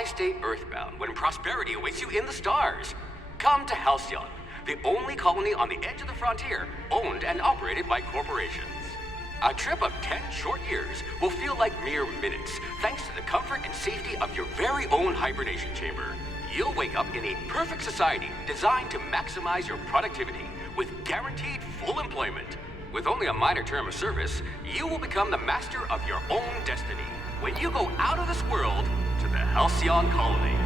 why stay earthbound when prosperity awaits you in the stars? Come to Halcyon, the only colony on the edge of the frontier, owned and operated by corporations. A trip of 10 short years will feel like mere minutes, thanks to the comfort and safety of your very own hibernation chamber. You'll wake up in a perfect society designed to maximize your productivity, with guaranteed full employment. With only a minor term of service, you will become the master of your own destiny when you go out of this world to the Halcyon colony.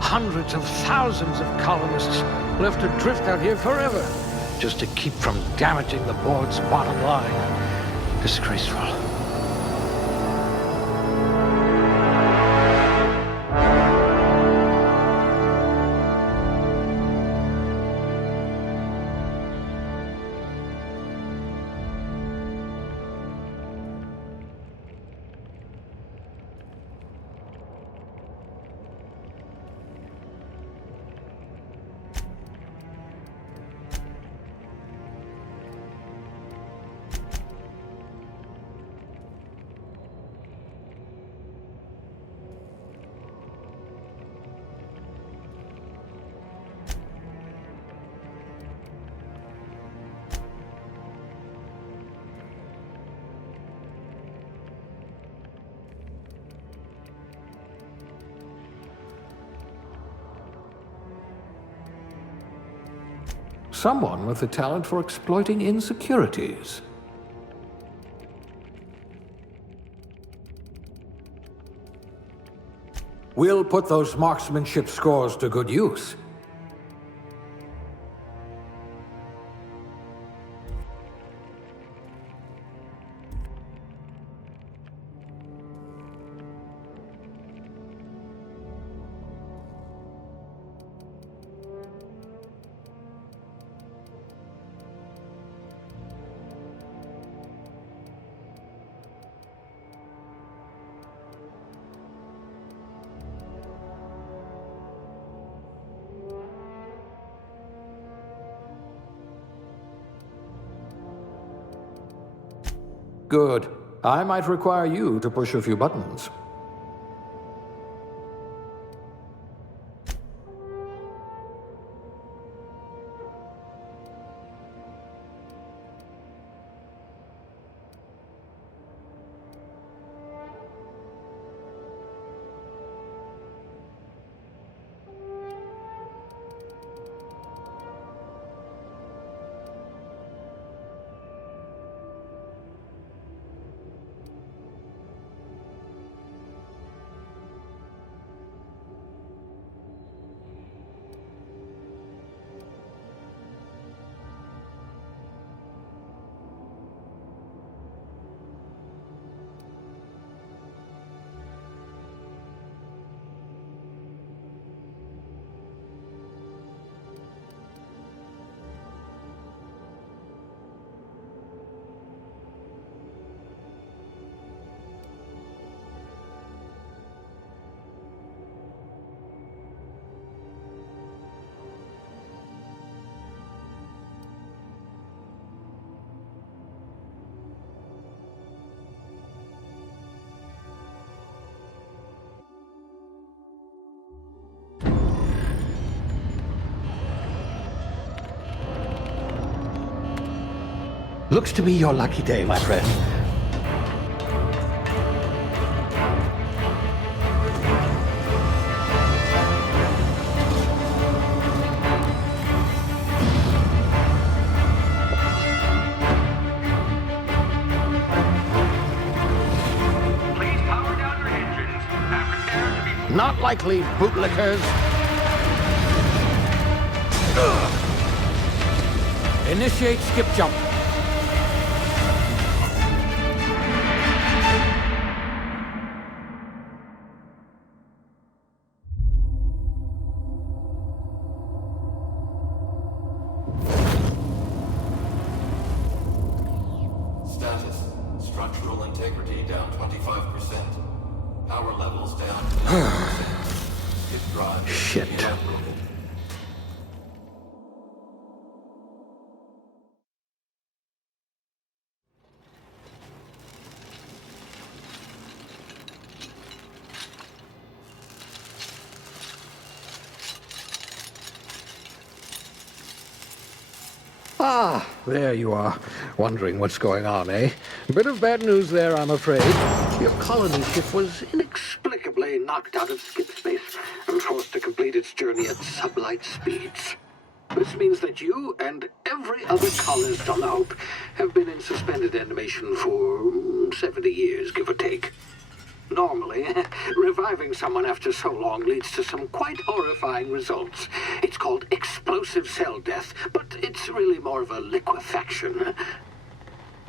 Hundreds of thousands of colonists will have to drift out here forever just to keep from damaging the board's bottom line. Disgraceful. Someone with the talent for exploiting insecurities. We'll put those marksmanship scores to good use. Good. I might require you to push a few buttons. Looks to be your lucky day, my friend. Not likely, bootlickers. Initiate skip jump. Status. Structural integrity down 25%. Power levels down 10%. His drive is Shit. inoperable. Ah, there you are. Wondering what's going on, eh? Bit of bad news there, I'm afraid. Your colony ship was inexplicably knocked out of skip space and forced to complete its journey at sublight speeds. This means that you and every other colonist on the Hope have been in suspended animation for 70 years, give or take. Normally, reviving someone after so long leads to some quite horrifying results. It's called explosive cell death, but it's really more of a liquefaction.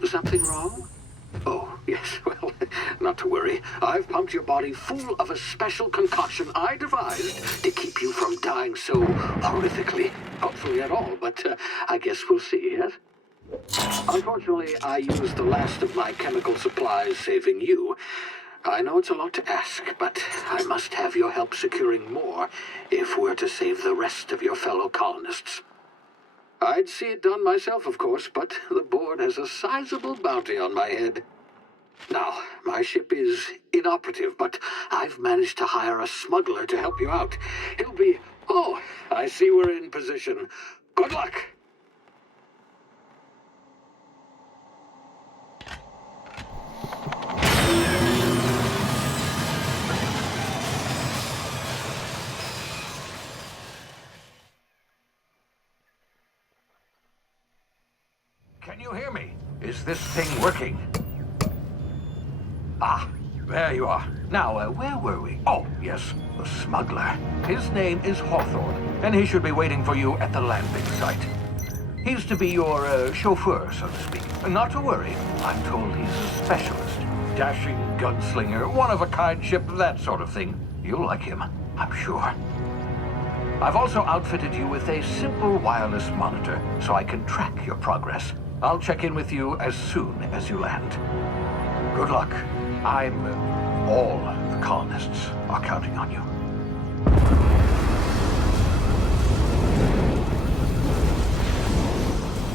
Something wrong? Oh, yes, well, not to worry. I've pumped your body full of a special concoction I devised to keep you from dying so horrifically. Hopefully at all, but I guess we'll see, yes? Unfortunately, I used the last of my chemical supplies saving you. I know it's a lot to ask, but I must have your help securing more if we're to save the rest of your fellow colonists. I'd see it done myself, of course, but the board has a sizable bounty on my head. Now, my ship is inoperative, but I've managed to hire a smuggler to help you out. He'll be... Oh, I see we're in position. Good luck! Can you hear me? Is this thing working? Ah, there you are. Now, where were we? Oh, yes, the smuggler. His name is Hawthorne, and he should be waiting for you at the landing site. He's to be your chauffeur, so to speak. Not to worry, I'm told he's a specialist. Dashing gunslinger, one-of-a-kind ship, that sort of thing. You'll like him, I'm sure. I've also outfitted you with a simple wireless monitor, so I can track your progress. I'll check in with you as soon as you land. Good luck. All the colonists are counting on you.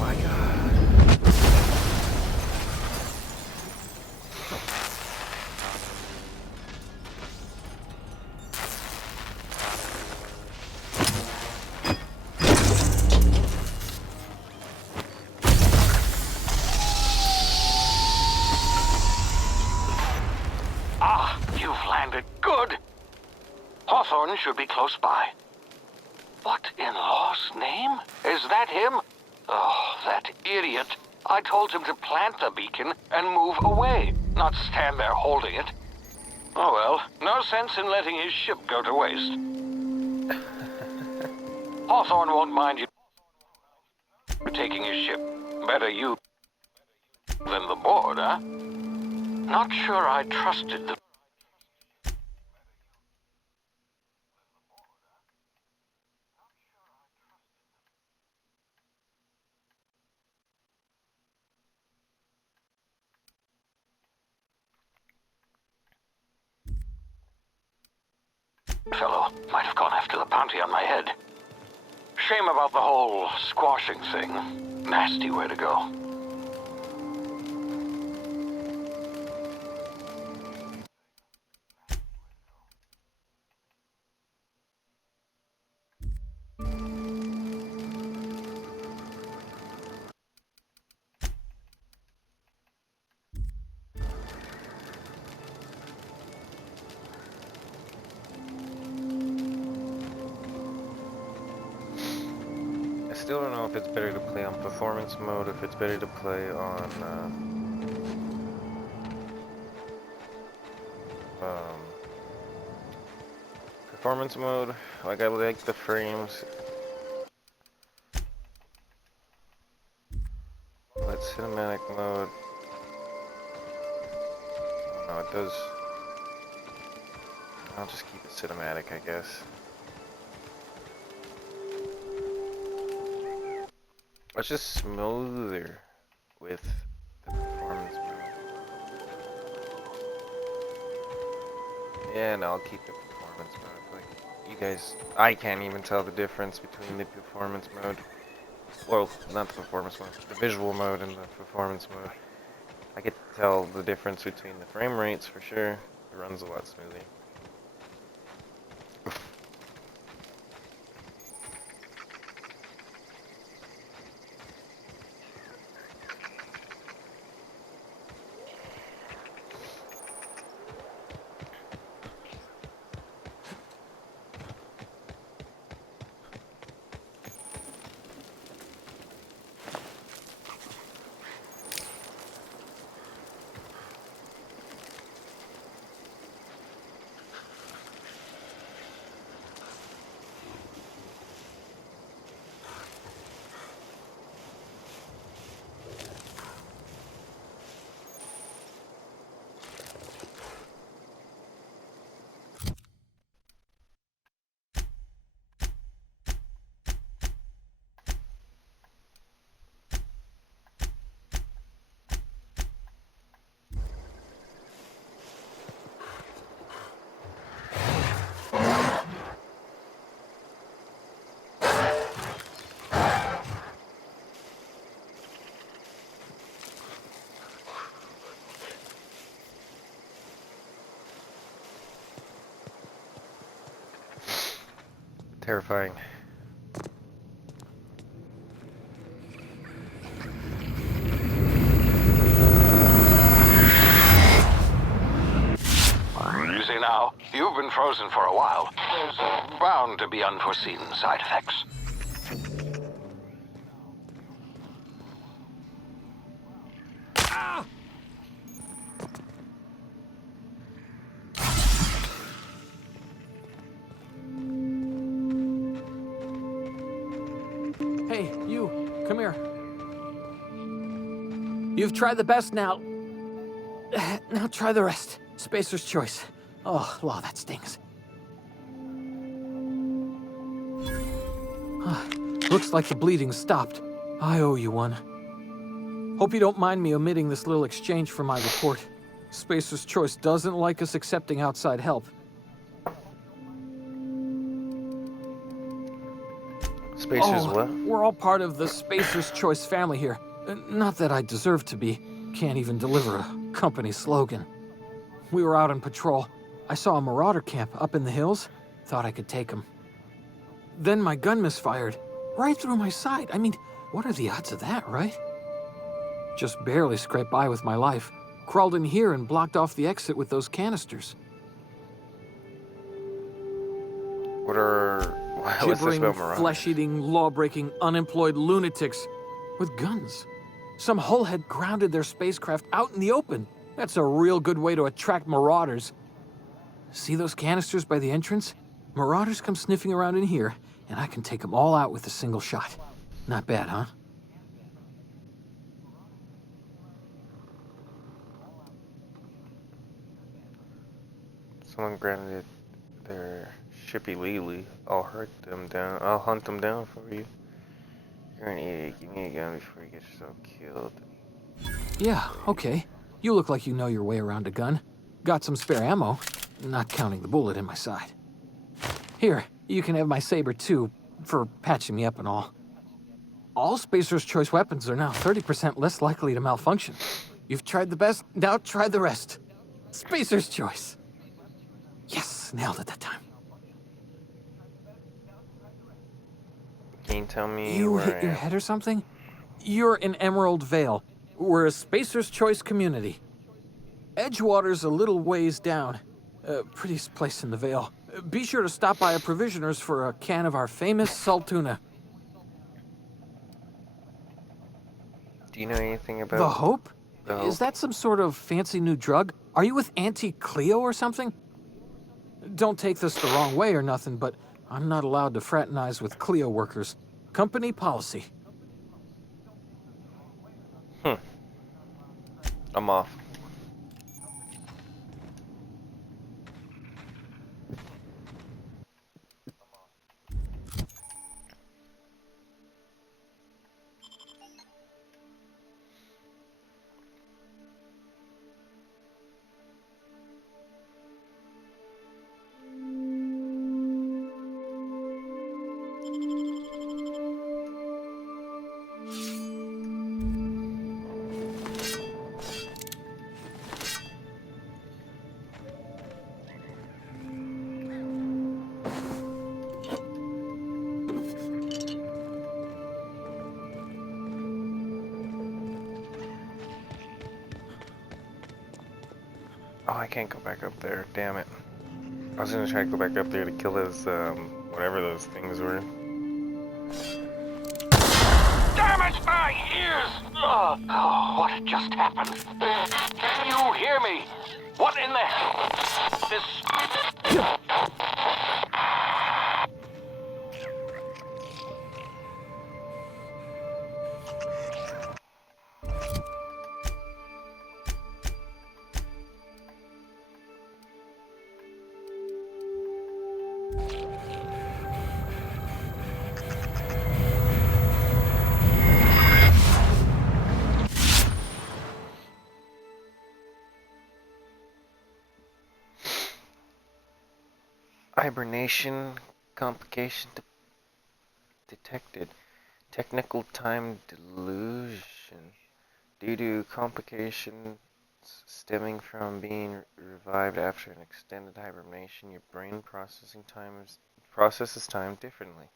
My God. Hawthorne should be close by. What in law's name? Is that him? Oh, that idiot. I told him to plant the beacon and move away, not stand there holding it. Oh well, no sense in letting his ship go to waste. Hawthorne won't mind you taking his ship. Better you than the board, huh? Not sure I trusted the... Fellow might have gone after the bounty on my head. Shame about the whole squashing thing. Nasty way to go. I still don't know if it's better to play on performance mode, if it's better to play on performance mode. Like, I like the frames. But cinematic mode. No, it does. I'll just keep it cinematic, I guess. It's just smoother with the performance mode. Yeah, no, I'll keep the performance mode. Like, you guys, I can't even tell the difference between the performance mode. Well, not the performance mode, the visual mode and the performance mode. I could tell the difference between the frame rates for sure. It runs a lot smoother. Terrifying. Easy now. You've been frozen for a while. There's bound to be unforeseen side effects. Hey, you, come here. You've tried the best now. Now try the rest. Spacer's choice. Oh, law, that stings. Looks like the bleeding stopped. I owe you one. Hope you don't mind me omitting this little exchange for my report. Spacer's choice doesn't like us accepting outside help. Spacer's what? We're all part of the Spacer's Choice family here. Not that I deserve to be. Can't even deliver a company slogan. We were out on patrol. I saw a marauder camp up in the hills. Thought I could take them. Then my gun misfired. Right through my side. I mean, what are the odds of that, right? Just barely scraped by with my life. Crawled in here and blocked off the exit with those canisters. What's this Gibbering, about Marauders? flesh-eating, law-breaking, unemployed lunatics with guns. Some hullhead grounded their spacecraft out in the open. That's a real good way to attract marauders. See those canisters by the entrance? Marauders come sniffing around in here, and I can take them all out with a single shot. Not bad, huh? Someone grounded their ship illegally. I'll hunt them down. I'll hunt them down for you. You're an idiot. You need a gun before you get yourself killed. Yeah, okay. You look like you know your way around a gun. Got some spare ammo, not counting the bullet in my side. Here, you can have my saber too, for patching me up and all. All Spacer's Choice weapons are now 30% less likely to malfunction. You've tried the best, now try the rest. Spacer's Choice. Yes, nailed it that time. Can you tell me You where hit I your am? head or something? You're in Emerald Vale. We're a Spacer's Choice community. Edgewater's a little ways down. Prettiest place in the Vale. Be sure to stop by a provisioner's for a can of our famous salt tuna. Do you know anything about The Hope? The Is Hope? that some sort of fancy new drug? Are you with Auntie Cleo or something? Don't take this the wrong way or nothing, but I'm not allowed to fraternize with Clio workers. Company policy. I'm off. Oh, I can't go back up there. Damn it. I was gonna try to go back up there to kill those, whatever those things were. Damage my ears! What just happened? Can you hear me? What in the hell? This... Hibernation complication detected. Technical time delusion. Due to complications stemming from being revived after an extended hibernation, your brain processes time differently.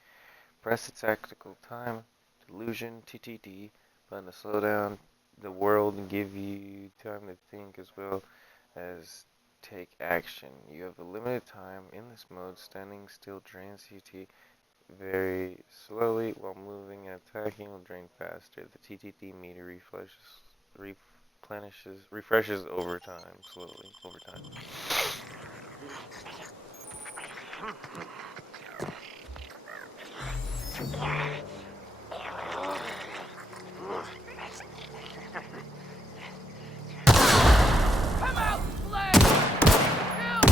Press the tactical time delusion (TTD) button to slow down the world and give you time to think as well as take action. You have a limited time in this mode. Standing still drains CT very slowly, while moving and attacking will drain faster. The TTD meter refreshes over time, slowly over time. Come out, Slade! Help!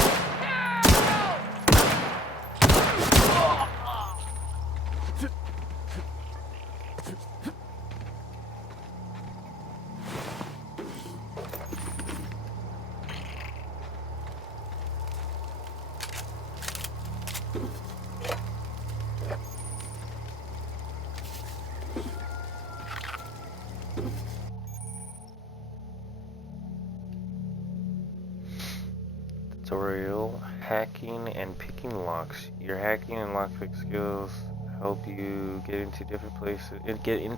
Tutorial: hacking and picking locks. Your hacking and lockpick skills help you get into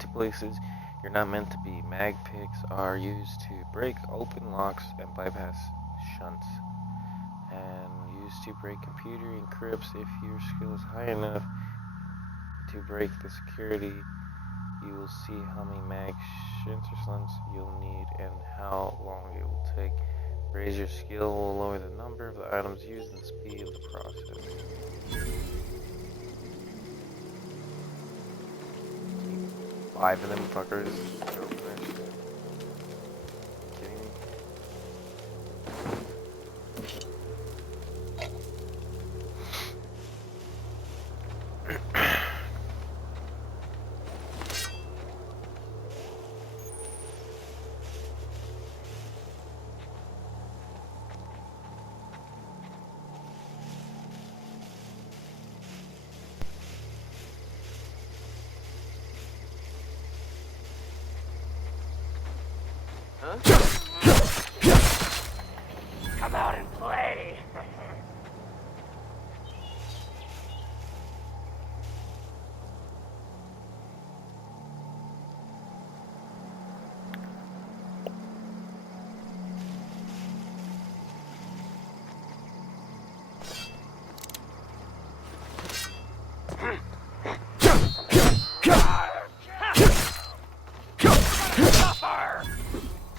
places you're not meant to be. Mag picks are used to break open locks and bypass shunts, and used to break computer encrypts. If your skill is high enough to break the security, you will see how many mag shunts you'll need and how long it will take. Raise your skill will lower the number of the items used and the speed of the process. 5 of them fuckers. Open that shit. Kidding me? Come out and play!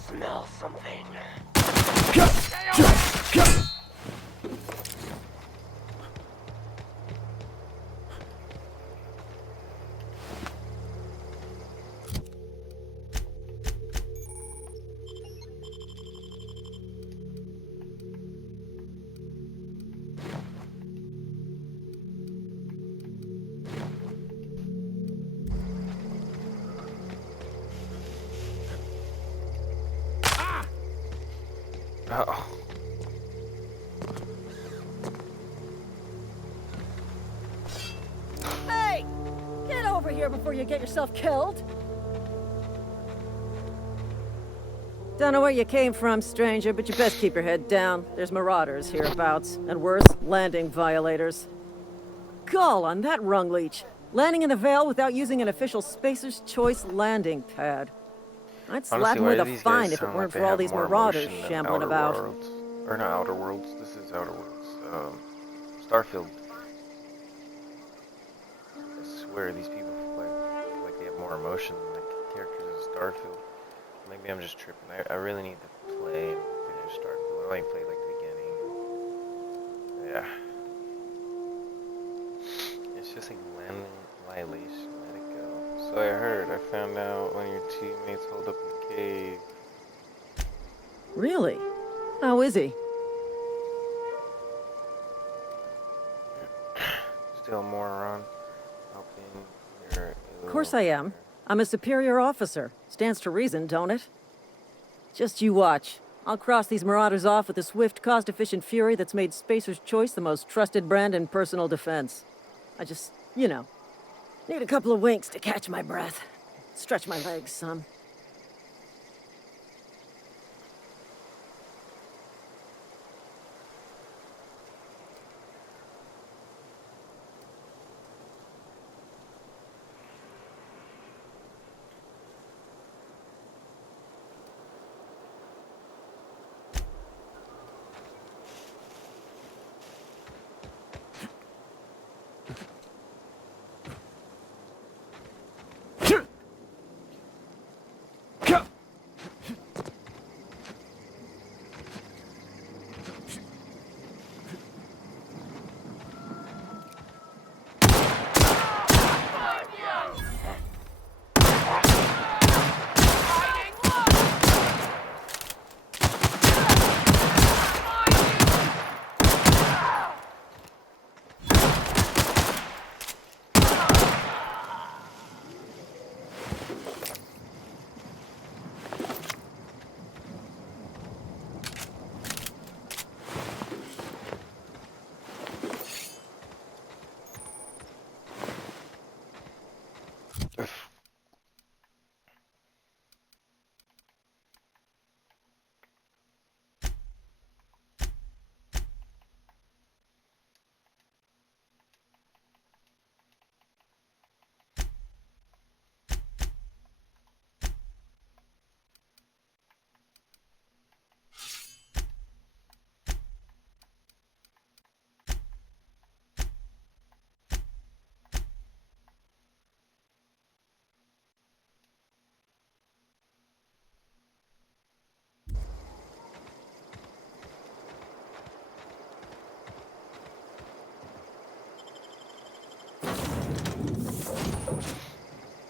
Smell something. Oh. Hey! Get over here before you get yourself killed! Don't know where you came from, stranger, but you best keep your head down. There's marauders hereabouts, and worse, landing violators. Gall on that rung leech! Landing in the Vale without using an official Spacer's Choice landing pad. I'd slap Honestly, him why with do a these fine guys if it sound like weren't they for all have these more marauders emotion than shambling Outer about. Worlds? Or not Outer Worlds, this is Outer Worlds. Starfield. I swear these people like they have more emotion than the characters in Starfield. Maybe I'm just tripping. I really need to play and finish Starfield. I only played like the beginning. Yeah. It's just like landing violation, let it go. So I heard, I found out one of your teammates holed up in the cave. Really? How is he? Still moron. Helping your Of course I am. I'm a superior officer. Stands to reason, don't it? Just you watch. I'll cross these marauders off with a swift, cost-efficient fury that's made Spacer's Choice the most trusted brand in personal defense. I just, you know, need a couple of winks to catch my breath. Stretch my legs some.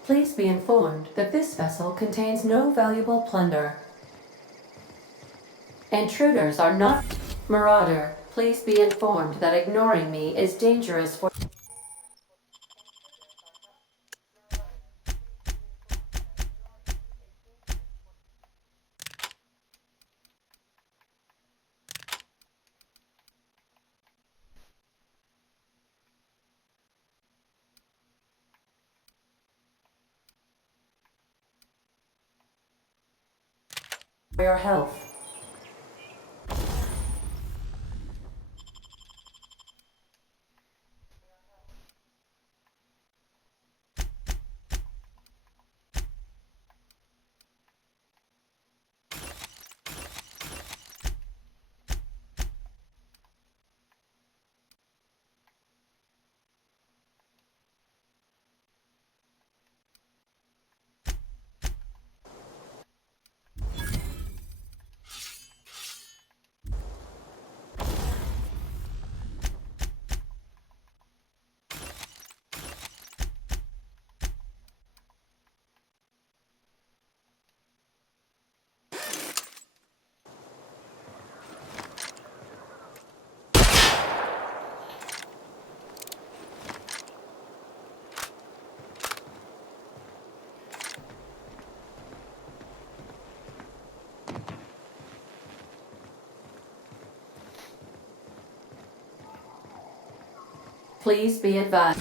Please be informed that this vessel contains no valuable plunder. Intruders are not... Marauder, please be informed that ignoring me is dangerous for... your health. please be advised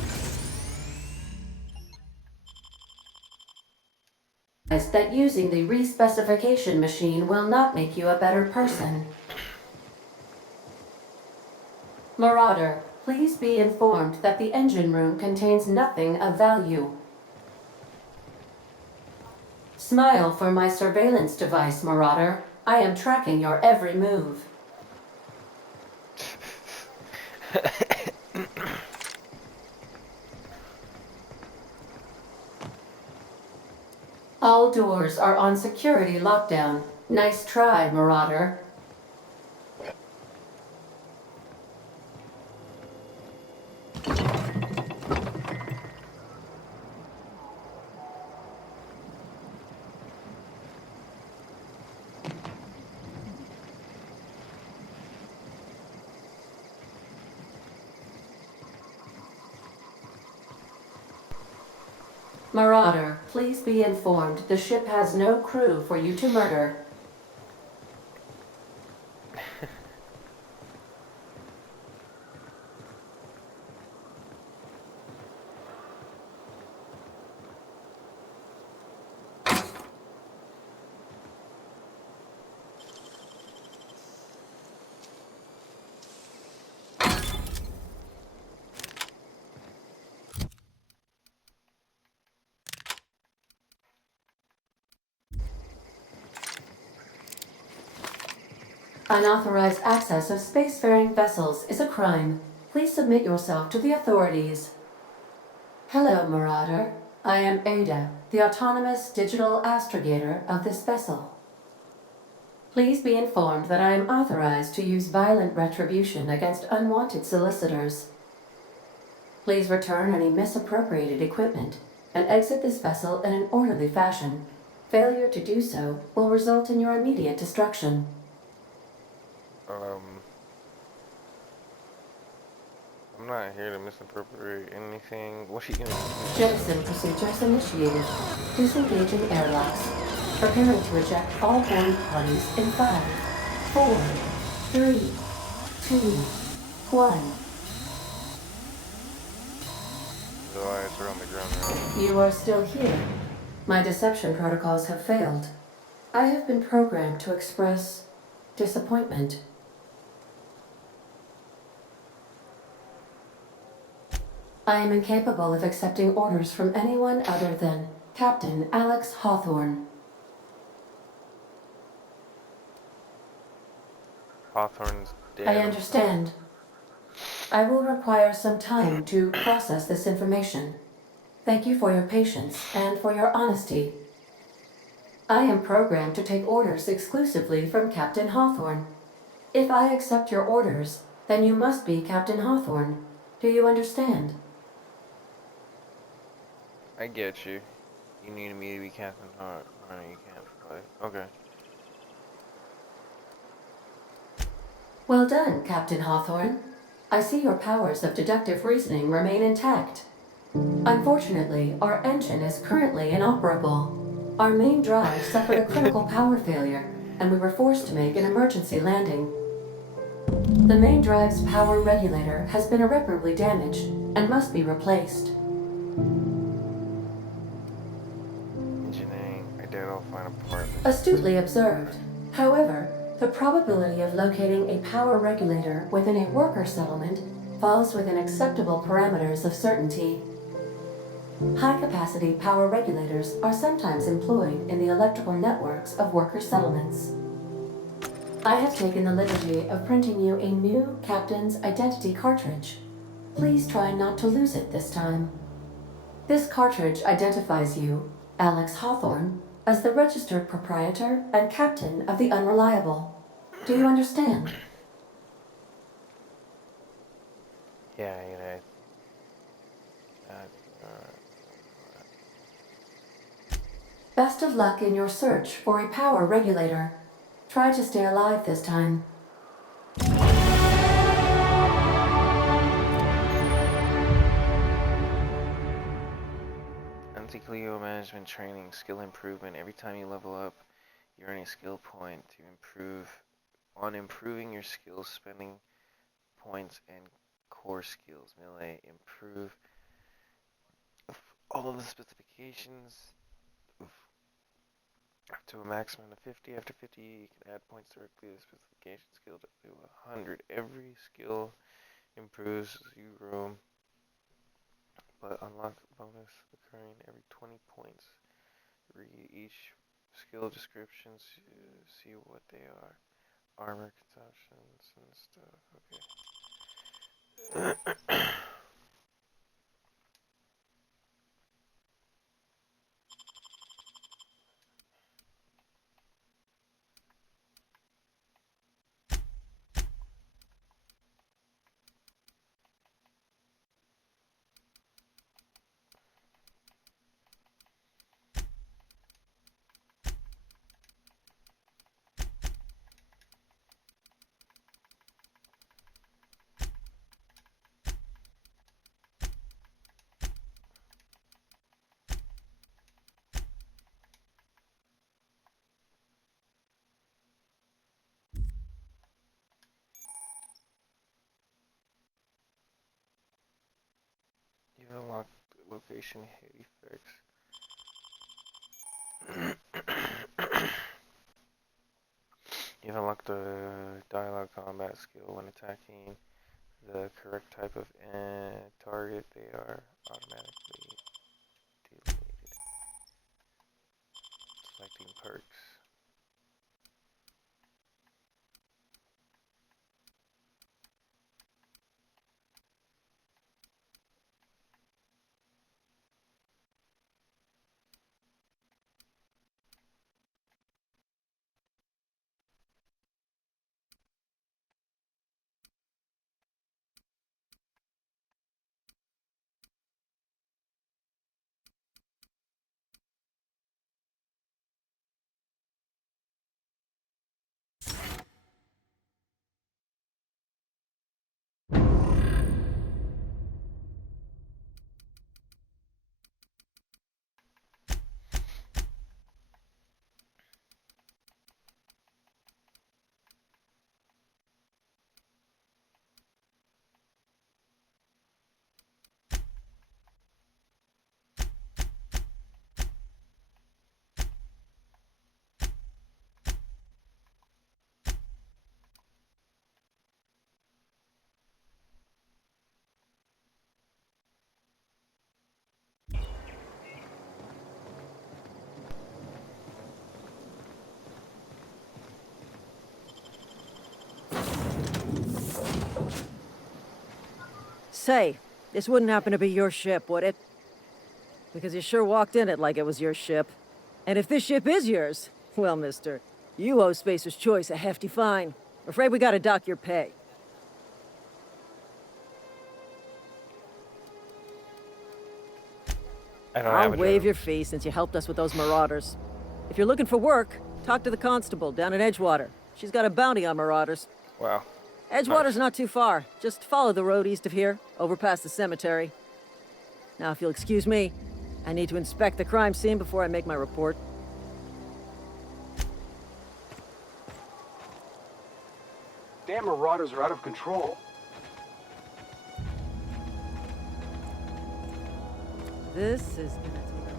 that using the respecification machine will not make you a better person. Marauder, please be informed that the engine room contains nothing of value. Smile for my surveillance device, Marauder. I am tracking your every move. All doors are on security lockdown. Nice try, Marauder. Marauder, please be informed the ship has no crew for you to murder. Unauthorized access of spacefaring vessels is a crime. Please submit yourself to the authorities. Hello, Marauder. I am Ada, the autonomous digital astrogator of this vessel. Please be informed that I am authorized to use violent retribution against unwanted solicitors. Please return any misappropriated equipment and exit this vessel in an orderly fashion. Failure to do so will result in your immediate destruction. I'm not here to misappropriate anything. What are you gonna do? Jettison procedures initiated. Disengaging airlocks. Preparing to eject all bound parties in 5, 4, 3, 2, 1. The lights are on the ground now. You are still here. My deception protocols have failed. I have been programmed to express disappointment. I am incapable of accepting orders from anyone other than Captain Alex Hawthorne. Hawthorne's dead. I understand. I will require some time to process this information. Thank you for your patience and for your honesty. I am programmed to take orders exclusively from Captain Hawthorne. If I accept your orders, then you must be Captain Hawthorne. Do you understand? I get you. You need me to be Captain Hart. Or you can't play. Okay. Well done, Captain Hawthorne. I see your powers of deductive reasoning remain intact. Unfortunately, our engine is currently inoperable. Our main drive suffered a critical power failure, and we were forced to make an emergency landing. The main drive's power regulator has been irreparably damaged and must be replaced. Engineering. I doubt I'll find a part. Astutely observed. However, the probability of locating a power regulator within a worker settlement falls within acceptable parameters of certainty. High-capacity power regulators are sometimes employed in the electrical networks of worker settlements. I have taken the liberty of printing you a new Captain's Identity cartridge. Please try not to lose it this time. This cartridge identifies you, Alex Hawthorne, as the registered proprietor and captain of the Unreliable. Do you understand? Yeah, Best of luck in your search for a power regulator. Try to stay alive this time. Anti-Cleo management training, skill improvement. Every time you level up, you earn a skill point to improve. On improving your skills, spending points and core skills. Melee, improve all of the specifications up to a maximum of 50. After 50, you can add points directly to the specification skill to 100. Every skill improves 0, but unlock bonus occurring every 20 points. Read each skill descriptions, see what they are. Armor consumptions and stuff. Okay. You've unlocked location hit effects. You've unlocked the dialogue combat skill. When attacking the correct type of target, they are automatically deleted. Selecting perks. Say, this wouldn't happen to be your ship, would it? Because you sure walked in it like it was your ship. And if this ship is yours, well, mister, you owe Spacer's Choice a hefty fine. Afraid we gotta dock your pay. I don't have I'll a waive job. your fee since you helped us with those marauders. If you're looking for work, talk to the constable down in Edgewater. She's got a bounty on marauders. Wow. Edgewater's Nice. not too far. Just follow the road east of here, over past the cemetery. Now, if you'll excuse me, I need to inspect the crime scene before I make my report. Damn marauders are out of control. This is gonna take a lot of...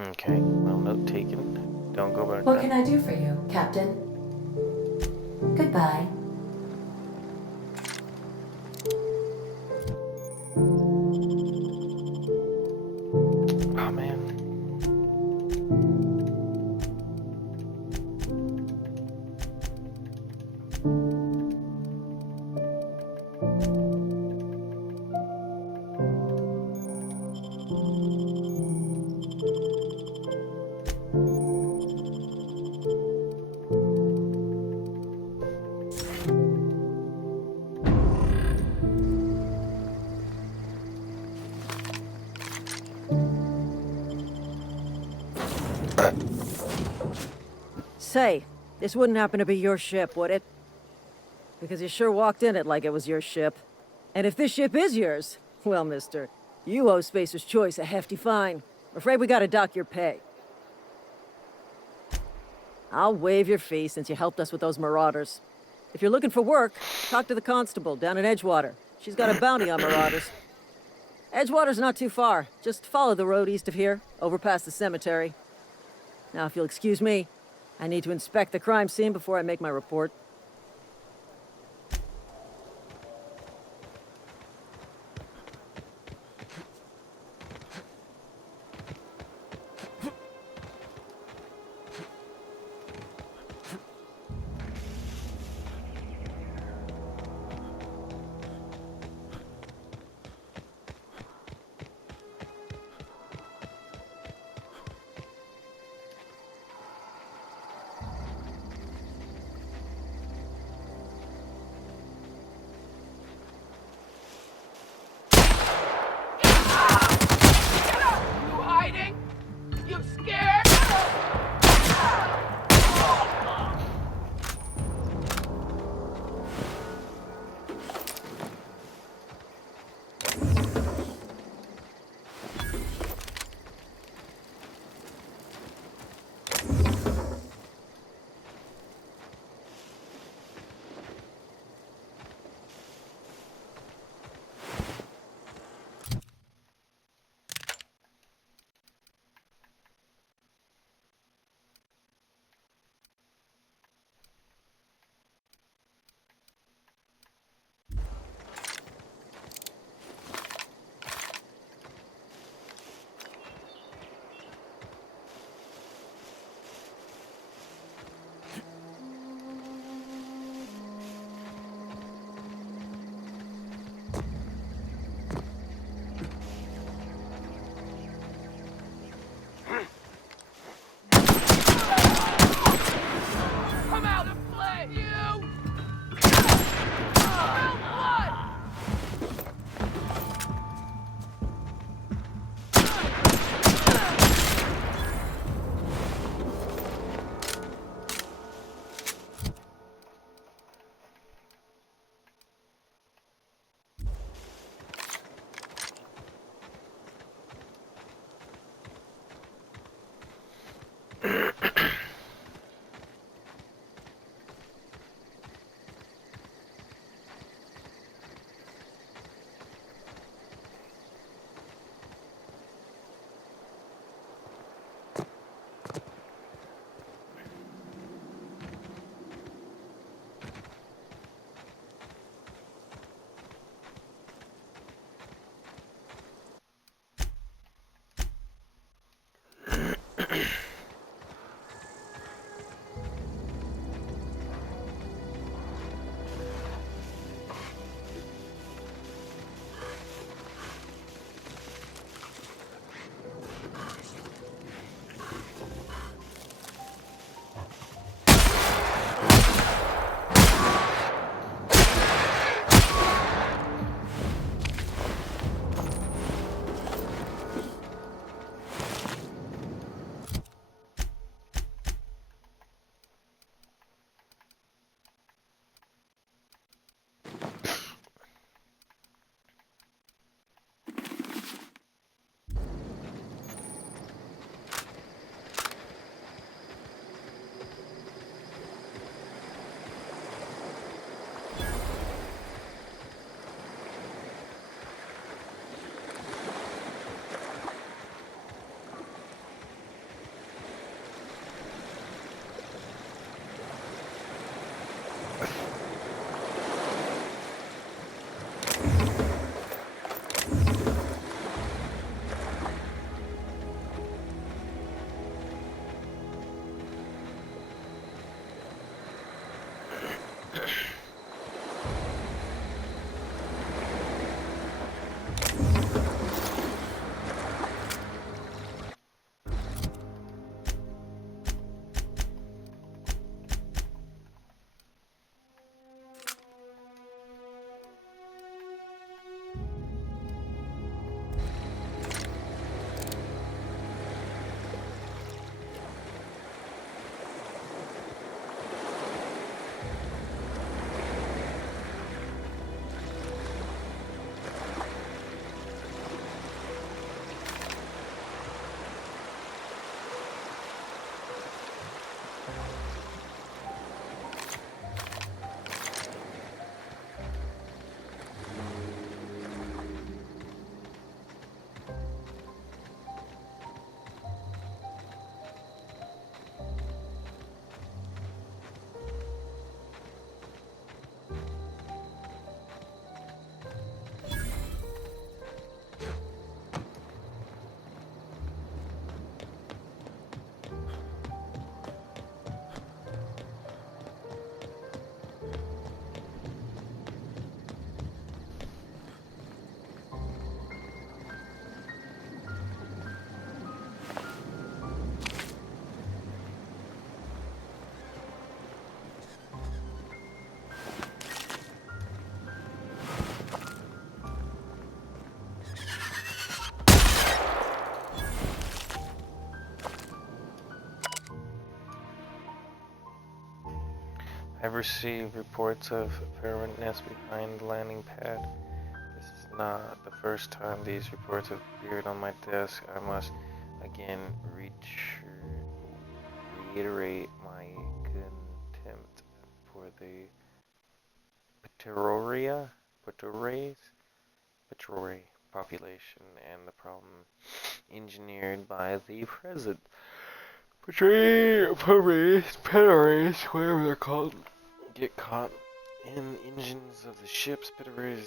Okay, well, note taken. Don't go back What then. can I do for you, Captain? Goodbye. Oh, man. Say, this wouldn't happen to be your ship, would it? Because you sure walked in it like it was your ship. And if this ship is yours, well, mister, you owe Spacer's Choice a hefty fine. I'm afraid we gotta dock your pay. I'll waive your fee since you helped us with those marauders. If you're looking for work, talk to the constable down in Edgewater. She's got a bounty on marauders. Edgewater's not too far. Just follow the road east of here, over past the cemetery. Now, if you'll excuse me, I need to inspect the crime scene before I make my report. I've received reports of apparent nests behind the landing pad. This is not the first time these reports have appeared on my desk. I must again reiterate my contempt for the Pterorae population and the problem engineered by the present Pterorae, whatever they're called, get caught in engines of the ships. Pterorae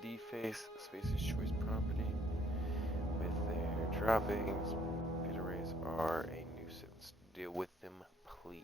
deface Space's choice property with their droppings. Pterorae are a nuisance. Deal with them, please.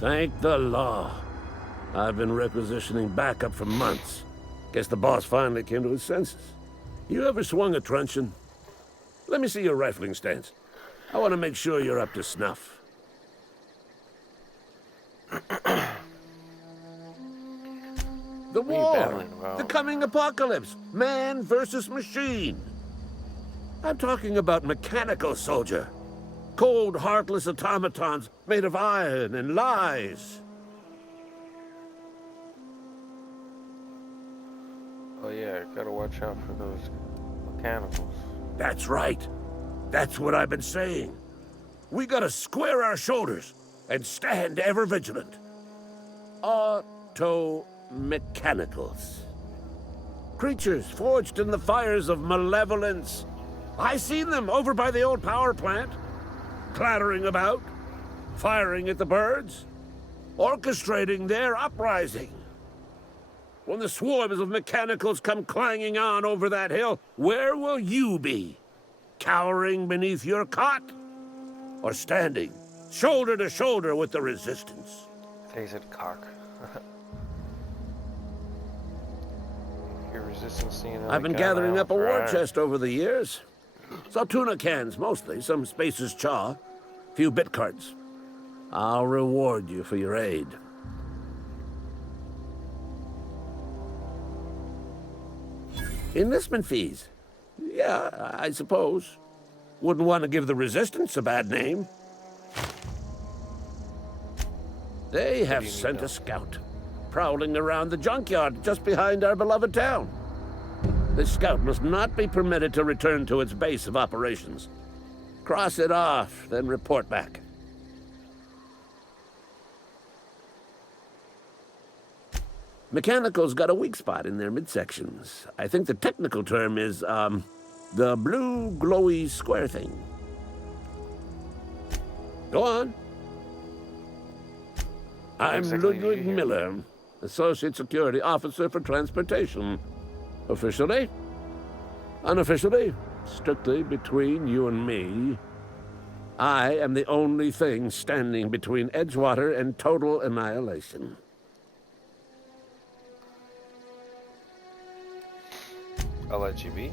Thank the law. I've been requisitioning backup for months. Guess the boss finally came to his senses. You ever swung a truncheon? Let me see your rifling stance. I want to make sure you're up to snuff. The war! The coming apocalypse! Man versus machine! I'm talking about mechanical soldier. Cold, heartless automatons made of iron and lies. Oh yeah, gotta watch out for those mechanicals. That's right. That's what I've been saying. We gotta square our shoulders and stand ever vigilant. Auto-mechanicals. Creatures forged in the fires of malevolence. I seen them over by the old power plant. Clattering about, firing at the birds, orchestrating their uprising. When the swarms of mechanicals come clanging on over that hill, where will you be? Cowering beneath your cot? Or standing, shoulder to shoulder with the resistance? They said cock. Your resistance, you know, I've been gathering up a war chest over the years. Saw tuna cans, mostly, some Spacer's chaw, few bit cards. I'll reward you for your aid. Enlistment fees? Yeah, I suppose. Wouldn't want to give the Resistance a bad name. They have sent a scout, prowling around the junkyard just behind our beloved town. This scout must not be permitted to return to its base of operations. Cross it off, then report back. Mechanicals got a weak spot in their midsections. I think the technical term is, the blue glowy square thing. Go on. I'm Ludwig Miller, Associate Security Officer for Transportation. Officially? Unofficially? Strictly between you and me. I am the only thing standing between Edgewater and total annihilation. I'll let you be.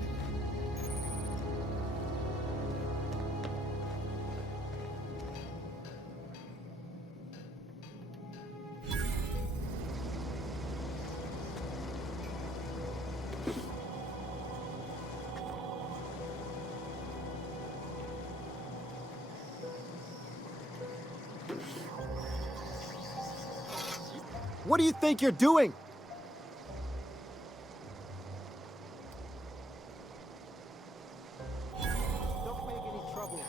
What do you think you're doing? Don't make any trouble.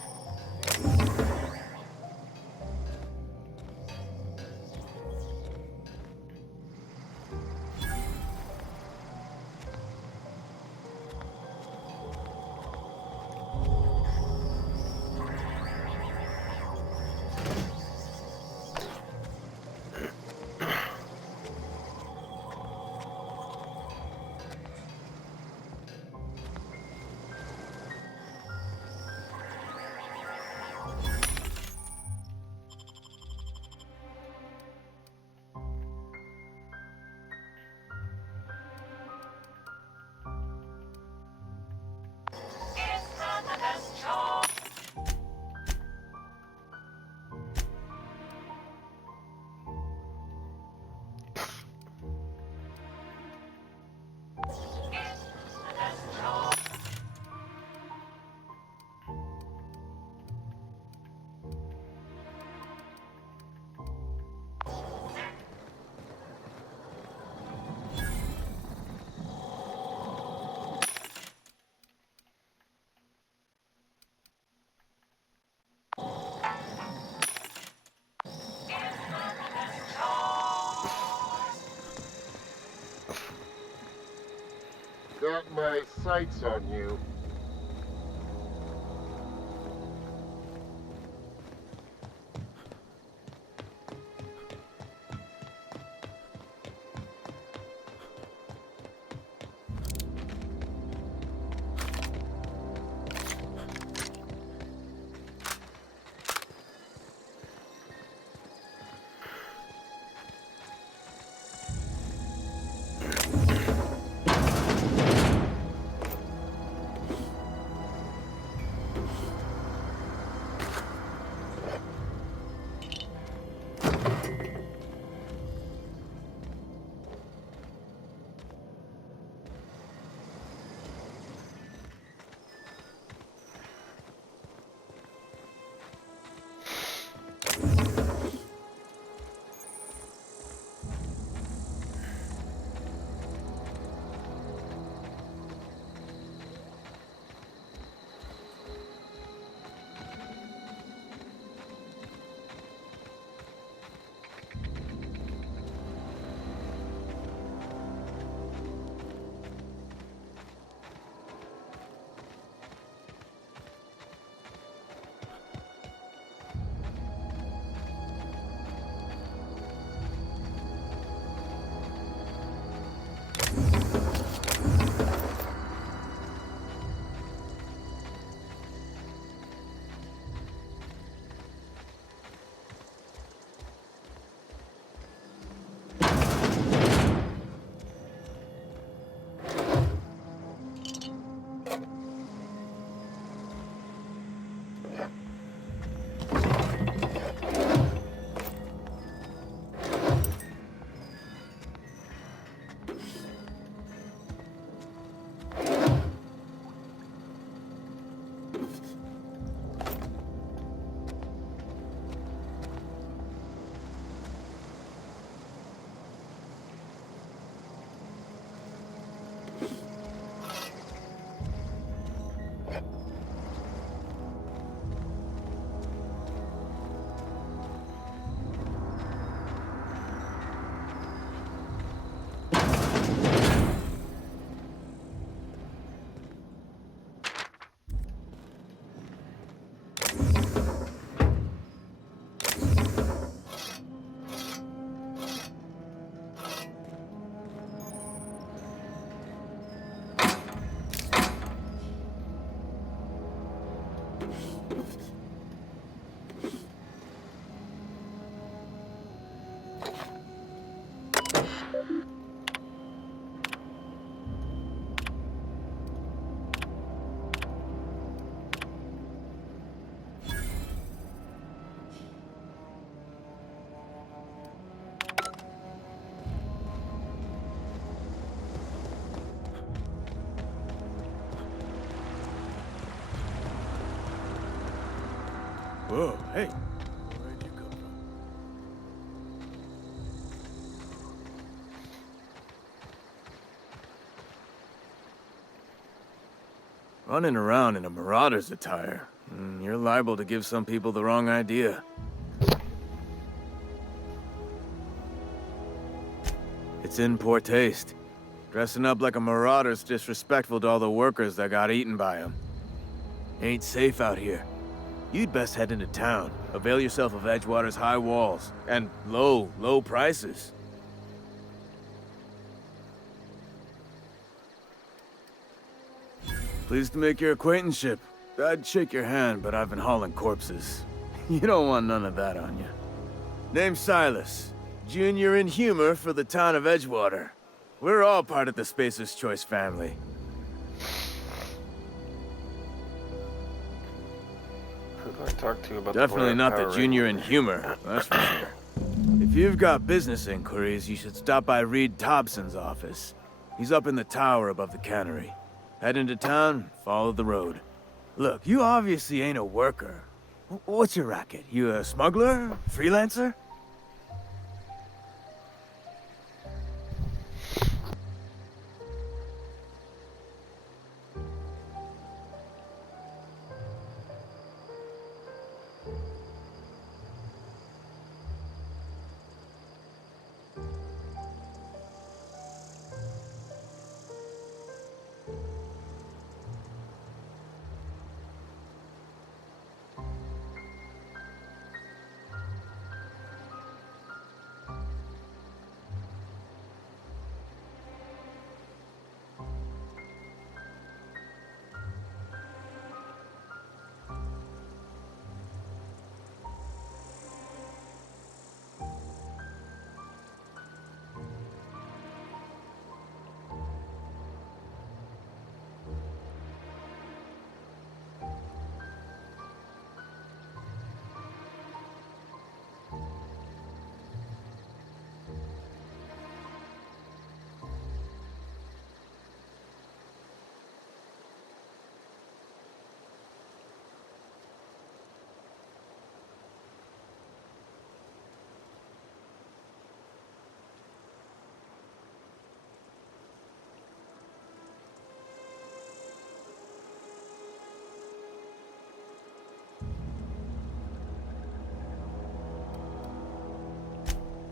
Got my sights on you. Whoa, hey. Where'd you come from? Running around in a marauder's attire, you're liable to give some people the wrong idea. It's in poor taste. Dressing up like a marauder's disrespectful to all the workers that got eaten by him. Ain't safe out here. You'd best head into town. Avail yourself of Edgewater's high walls and low prices. Pleased to make your acquaintanceship. I'd shake your hand, but I've been hauling corpses. You don't want none of that on you. Name's Silas. Junior in humor for the town of Edgewater. We're all part of the Spacer's Choice family. Who do I talk to about Definitely the not Power the junior in Ranger? humor, that's for sure. If you've got business inquiries, you should stop by Reed Thompson's office. He's up in the tower above the cannery. Head into town, follow the road. Look, you obviously ain't a worker. What's your racket? You a smuggler? Freelancer?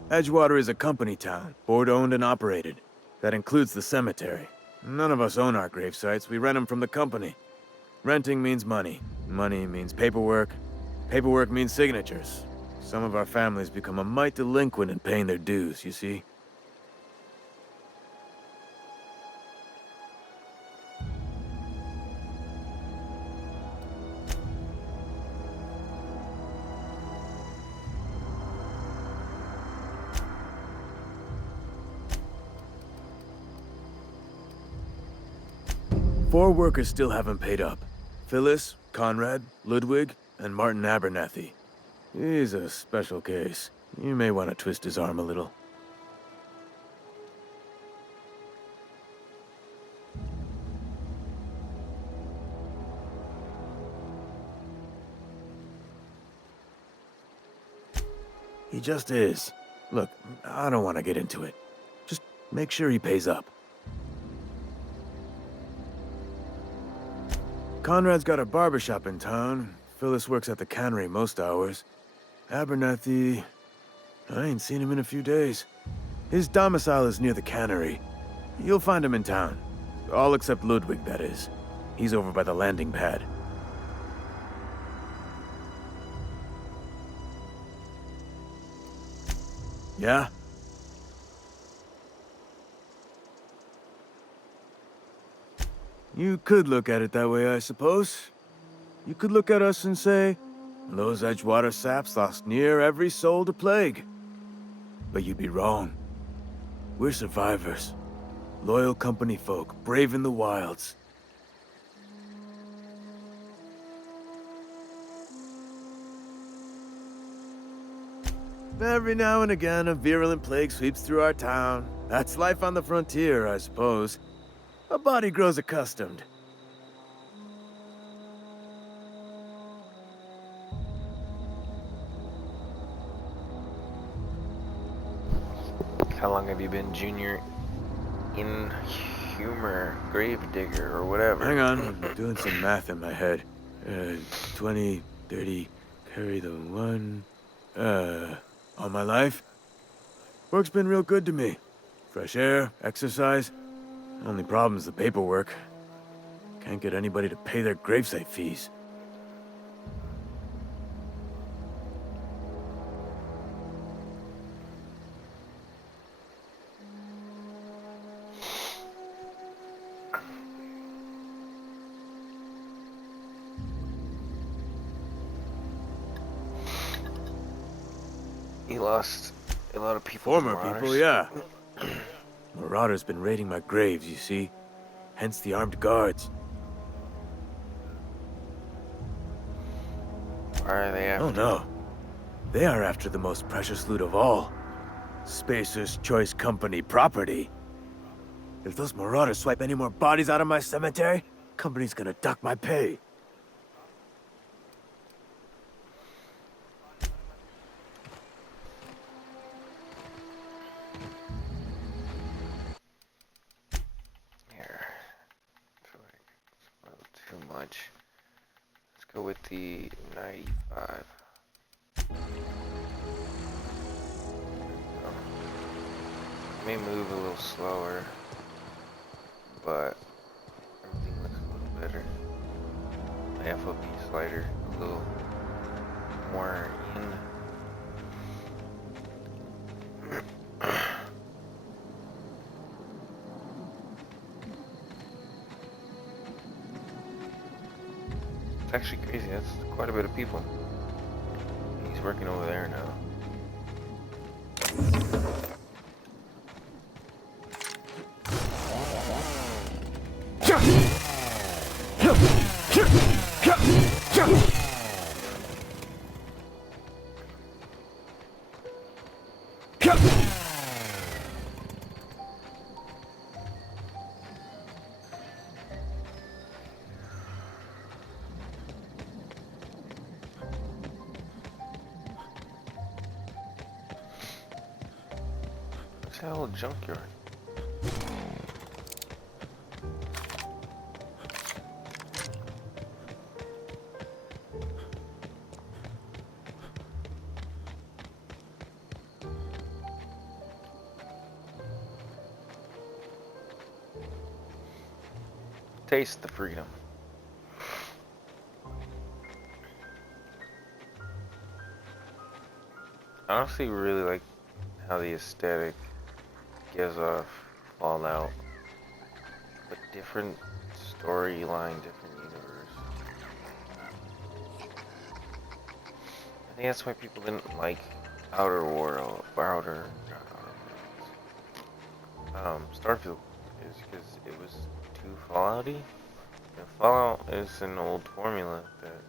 Edgewater is a company town, board-owned and operated. That includes the cemetery. None of us own our grave sites, we rent them from the company. Renting means money. Money means paperwork. Paperwork means signatures. Some of our families become a mite delinquent in paying their dues, you see? Four workers still haven't paid up. Phyllis, Conrad, Ludwig, and Martin Abernathy. He's a special case. You may want to twist his arm a little. He just is. Look, I don't want to get into it. Just make sure he pays up. Conrad's got a barbershop in town. Phyllis works at the cannery most hours. Abernathy... I ain't seen him in a few days. His domicile is near the cannery. You'll find him in town. All except Ludwig, that is. He's over by the landing pad. Yeah? You could look at it that way, I suppose. You could look at us and say, those Edgewater saps lost near every soul to plague. But you'd be wrong. We're survivors. Loyal company folk, brave in the wilds. Every now and again, a virulent plague sweeps through our town. That's life on the frontier, I suppose. A body grows accustomed. How long have you been junior in humor, gravedigger, or whatever. Hang on, I'm doing some math in my head. 20, 30, carry the 1. All my life? Work's been real good to me. Fresh air, exercise. Only problem's the paperwork. Can't get anybody to pay their gravesite fees. He lost a lot of people. Former people, yeah. Marauders been raiding my graves, you see? Hence the armed guards. Why are they after? Oh no. They are after the most precious loot of all. Spacer's Choice Company property. If those marauders swipe any more bodies out of my cemetery, company's gonna dock my pay. Here. I feel like it's a little too much. Let's go with the 95. May move a little slower, but everything looks a little better. My FOB slider a little more in. It's actually crazy, that's quite a bit of people. He's working over there now. What's that old junkyard? Taste the freedom. I honestly really like how the aesthetic gives off Fallout, but different storyline, different universe. I think that's why people didn't like Outerworlds, Starfield, is because it was too Fallouty. And Fallout is an old formula that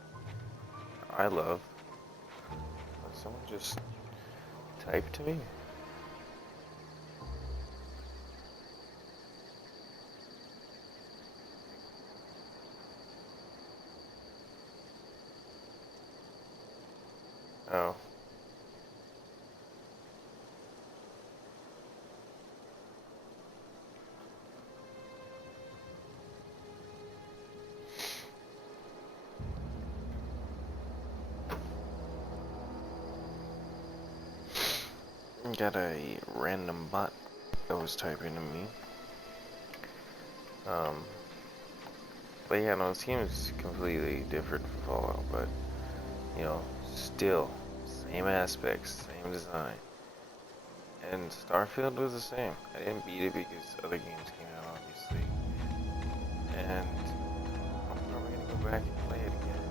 I love. Someone just typed to me. Oh. Got a random bot that was typing to me. But yeah, no, it seems completely different from Fallout, but you know, still same aspects, same design. And Starfield was the same. I didn't beat it because other games came out, obviously. And I'm probably gonna go back and play it again.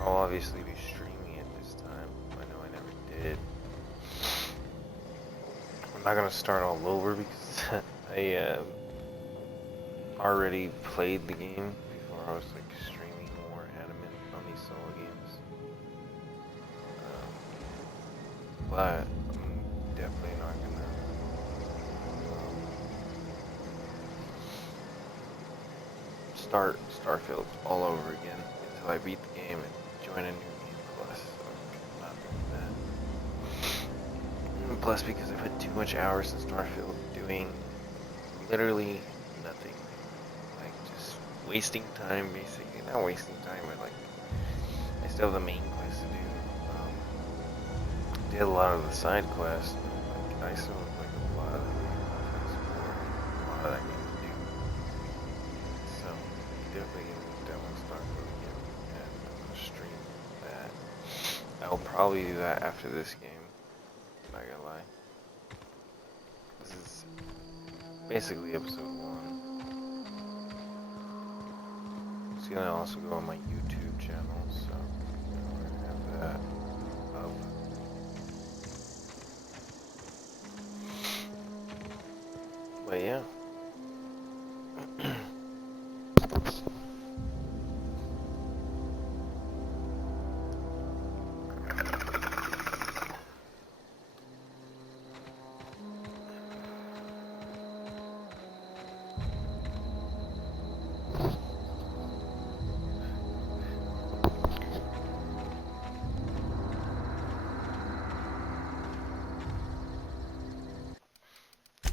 I'll obviously be streaming it this time. I know I never did. I'm not gonna start all over because I already played the game before I was like streaming more adamant on these solo games. But I'm definitely not gonna start Starfield all over again until I beat the game and join a new game plus. So I'm not doing that. Plus, because I've had too much hours in Starfield doing literally nothing. Like, just wasting time, basically. Not wasting time, but like, I still have the main quest to do. Did a lot of the side quests, but like, I still have like a lot of the main quest to explore, a lot that I need to do. So, definitely gonna Starfield again, and I'm gonna stream that. I'll probably do that after this game. Not gonna lie. This is basically episode 1. It's gonna also go on my YouTube channel, so we're gonna have that up. But yeah.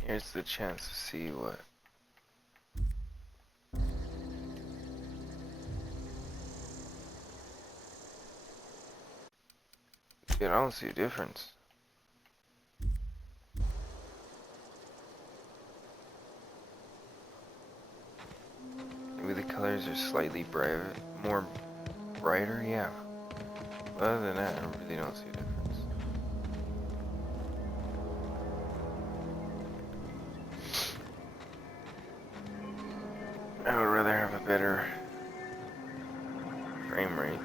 Here's the chance to see what. Dude, I don't see a difference. Maybe the colors are slightly brighter, more brighter, yeah. Other than that, I really don't see a difference. I would rather have a better frame rate.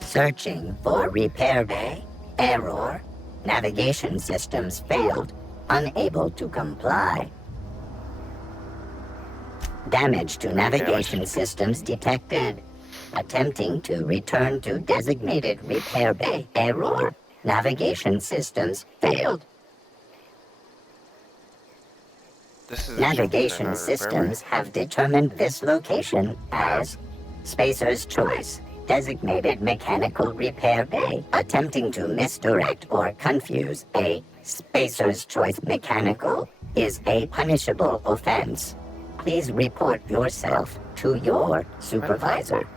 Searching for repair bay. Error. Navigation systems failed. Unable to comply. Damage to navigation systems detected. Attempting to return to designated repair bay. Error. Navigation systems failed. Navigation systems have determined this location as Spacer's Choice. Designated mechanical repair bay. Attempting to misdirect or confuse a Spacer's Choice mechanical is a punishable offense. Please report yourself to your supervisor.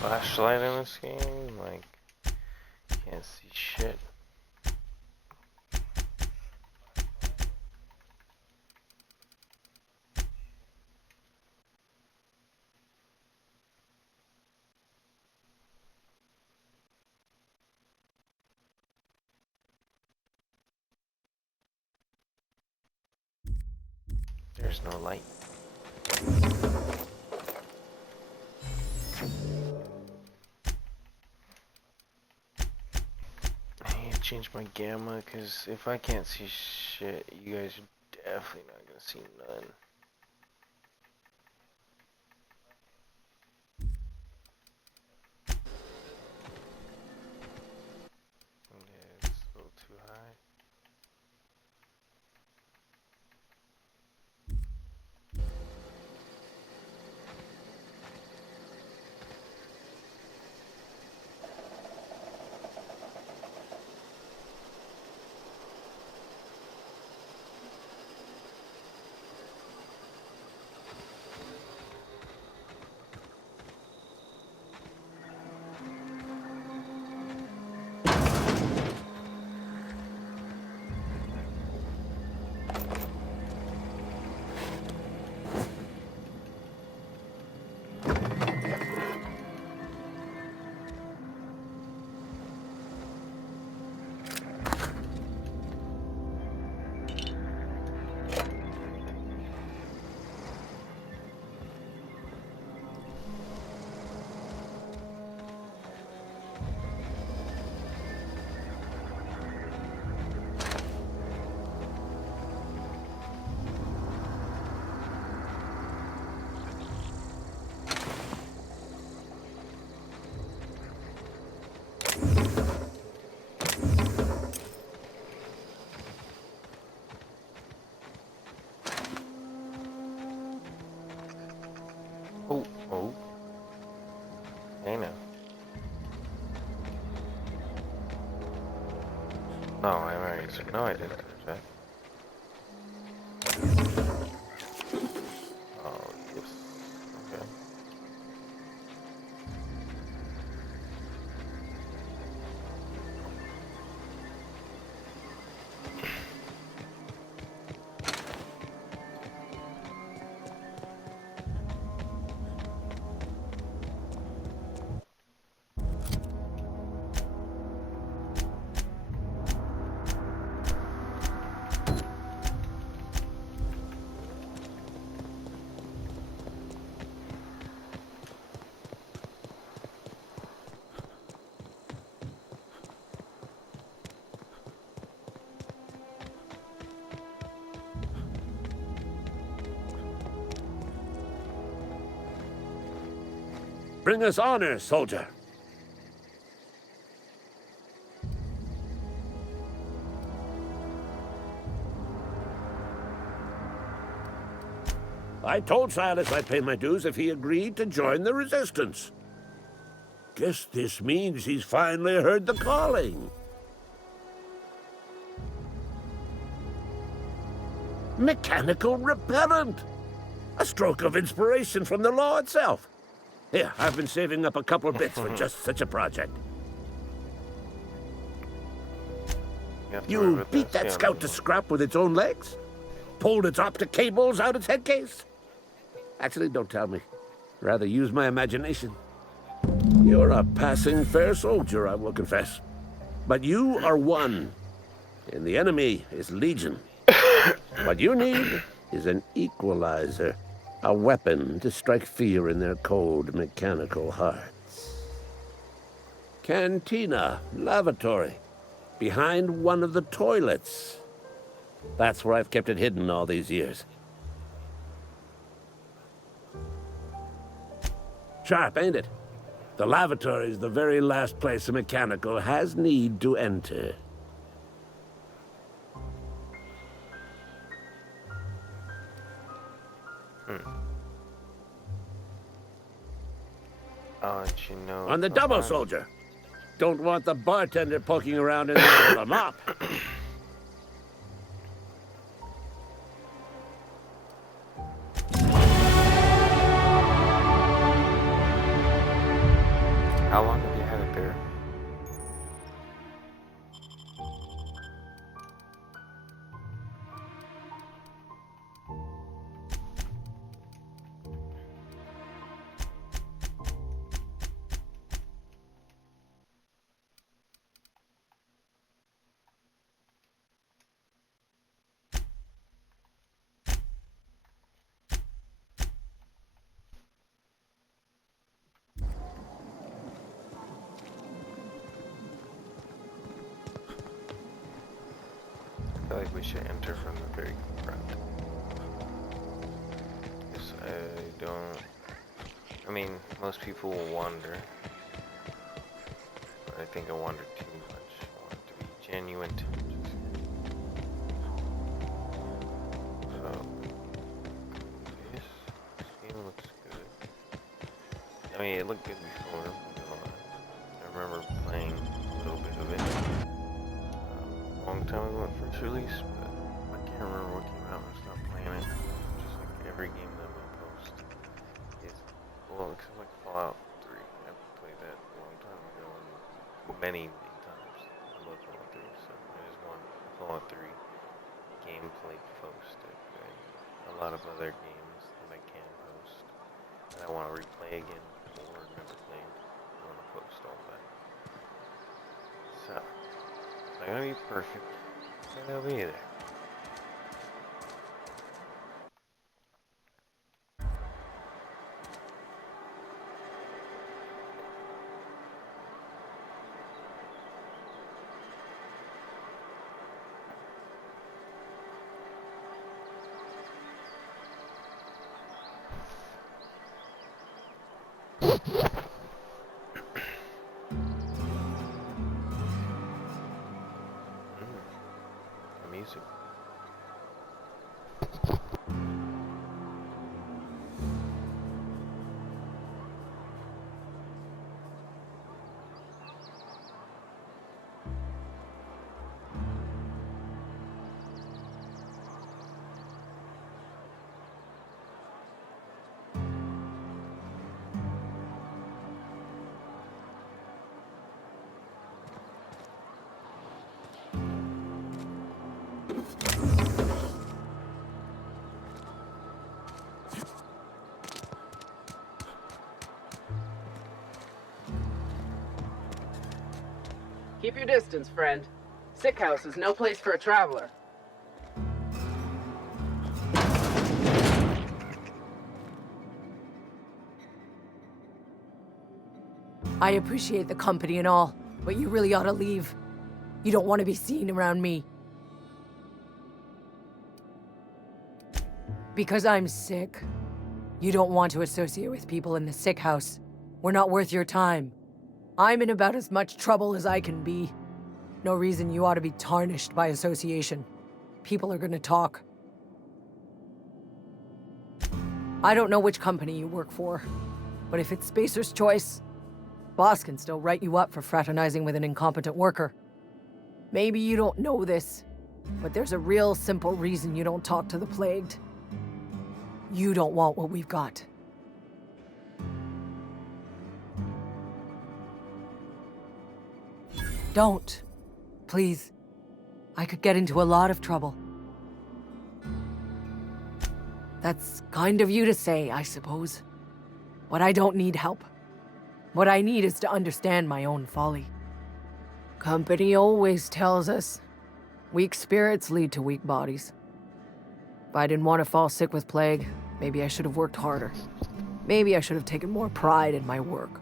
Flashlight in this game, like, can't see shit. There's no light. Change my gamma, because if I can't see shit, you guys are definitely not gonna see none. Yeah, it's a little too high. Oh, oh. I know. No, I already. No, I didn't. Jack. Oh, yes. Okay. Bring us honor, soldier. I told Silas I'd pay my dues if he agreed to join the resistance. Guess this means he's finally heard the calling. Mechanical repellent! A stroke of inspiration from the law itself. Here, I've been saving up a couple bits for just such a project. You beat that scout to scrap with its own legs? Pulled its optic cables out its head case? Actually, don't tell me. Rather use my imagination. You're a passing fair soldier, I will confess. But you are one, and the enemy is legion. What you need is an equalizer. A weapon to strike fear in their cold, mechanical hearts. Cantina, lavatory, behind one of the toilets. That's where I've kept it hidden all these years. Sharp, ain't it? The lavatory is the very last place a mechanical has need to enter. You know, on the double, soldier. Don't want the bartender poking around in there with a mop. How long have you had it there? I feel like we should enter from the very front. Because I mean, most people will wander. But I think I wander too much. I want it to be genuine too much. So, this game looks good. I mean, it looked good before. I remember playing a little bit of it. Long time ago when it first released, but I can't remember what came out and I stopped playing it. Just like every game that I'm gonna post is, well, except like Fallout 3. I played that a long time ago and many times. I love Fallout 3, so I just want a Fallout 3 gameplay posted and a lot of other games that I can post that I want to replay again or never played. I want to post all that. So. It's not gonna be perfect, but it'll be there. Music. Keep your distance, friend. Sick house is no place for a traveler. I appreciate the company and all, but you really ought to leave. You don't want to be seen around me. Because I'm sick. You don't want to associate with people in the sick house. We're not worth your time. I'm in about as much trouble as I can be. No reason you ought to be tarnished by association. People are gonna talk. I don't know which company you work for, but if it's Spacer's Choice, boss can still write you up for fraternizing with an incompetent worker. Maybe you don't know this, but there's a real simple reason you don't talk to the plagued. You don't want what we've got. Don't. Please. I could get into a lot of trouble. That's kind of you to say, I suppose. But I don't need help. What I need is to understand my own folly. Company always tells us, weak spirits lead to weak bodies. If I didn't want to fall sick with plague, maybe I should have worked harder. Maybe I should have taken more pride in my work.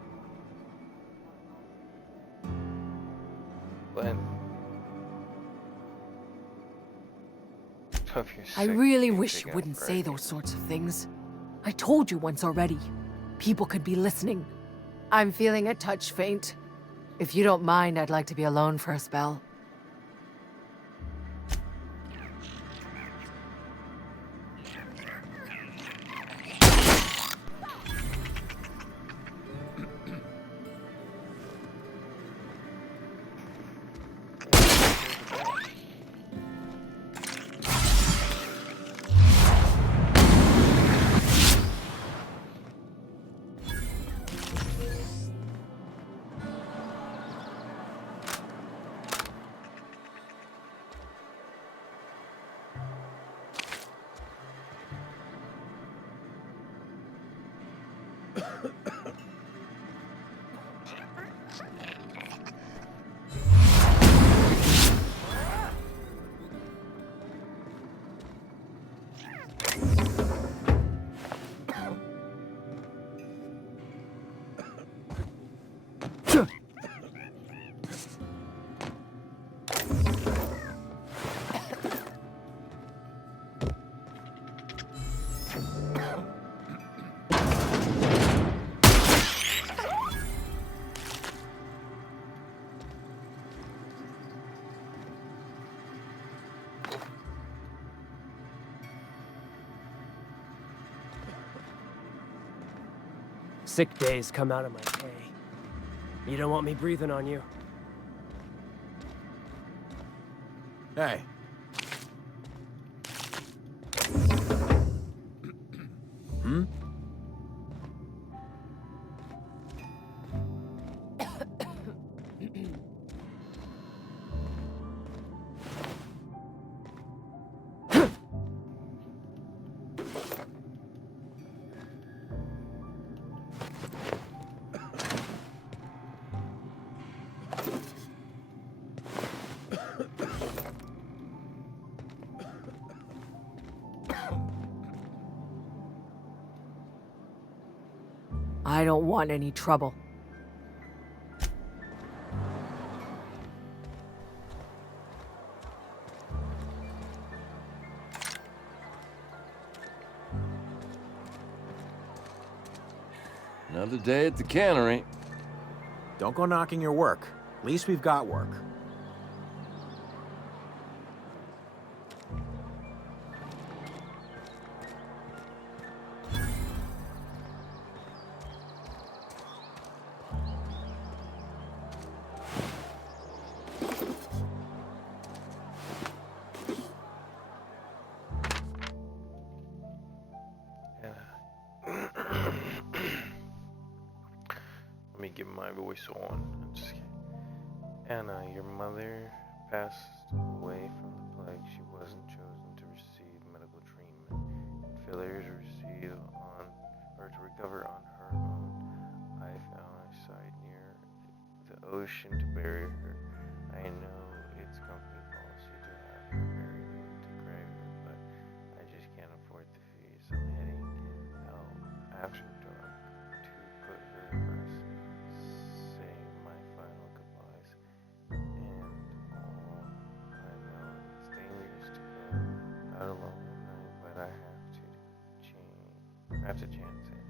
Glenn. I really wish you wouldn't say those sorts of things. I told you once already. People could be listening. I'm feeling a touch faint. If you don't mind, I'd like to be alone for a spell. Sick days come out of my pay. You don't want me breathing on you. Hey. Hmm? I don't want any trouble. Another day at the cannery. Don't go knocking your work. At least we've got work. Let me get my voice on. I'm just kidding. Anna, your mother passed away from the plague. She wasn't chosen to receive medical treatment. Failure to receive on or to recover on her own. I found a site near the ocean to bury her. I know it's company policy to have her buried into graveyard, but I just can't afford the fees. I'm heading out after dark to put her to rest, say my final goodbyes, and all I know it's dangerous to go out alone at night, but I have to chance it.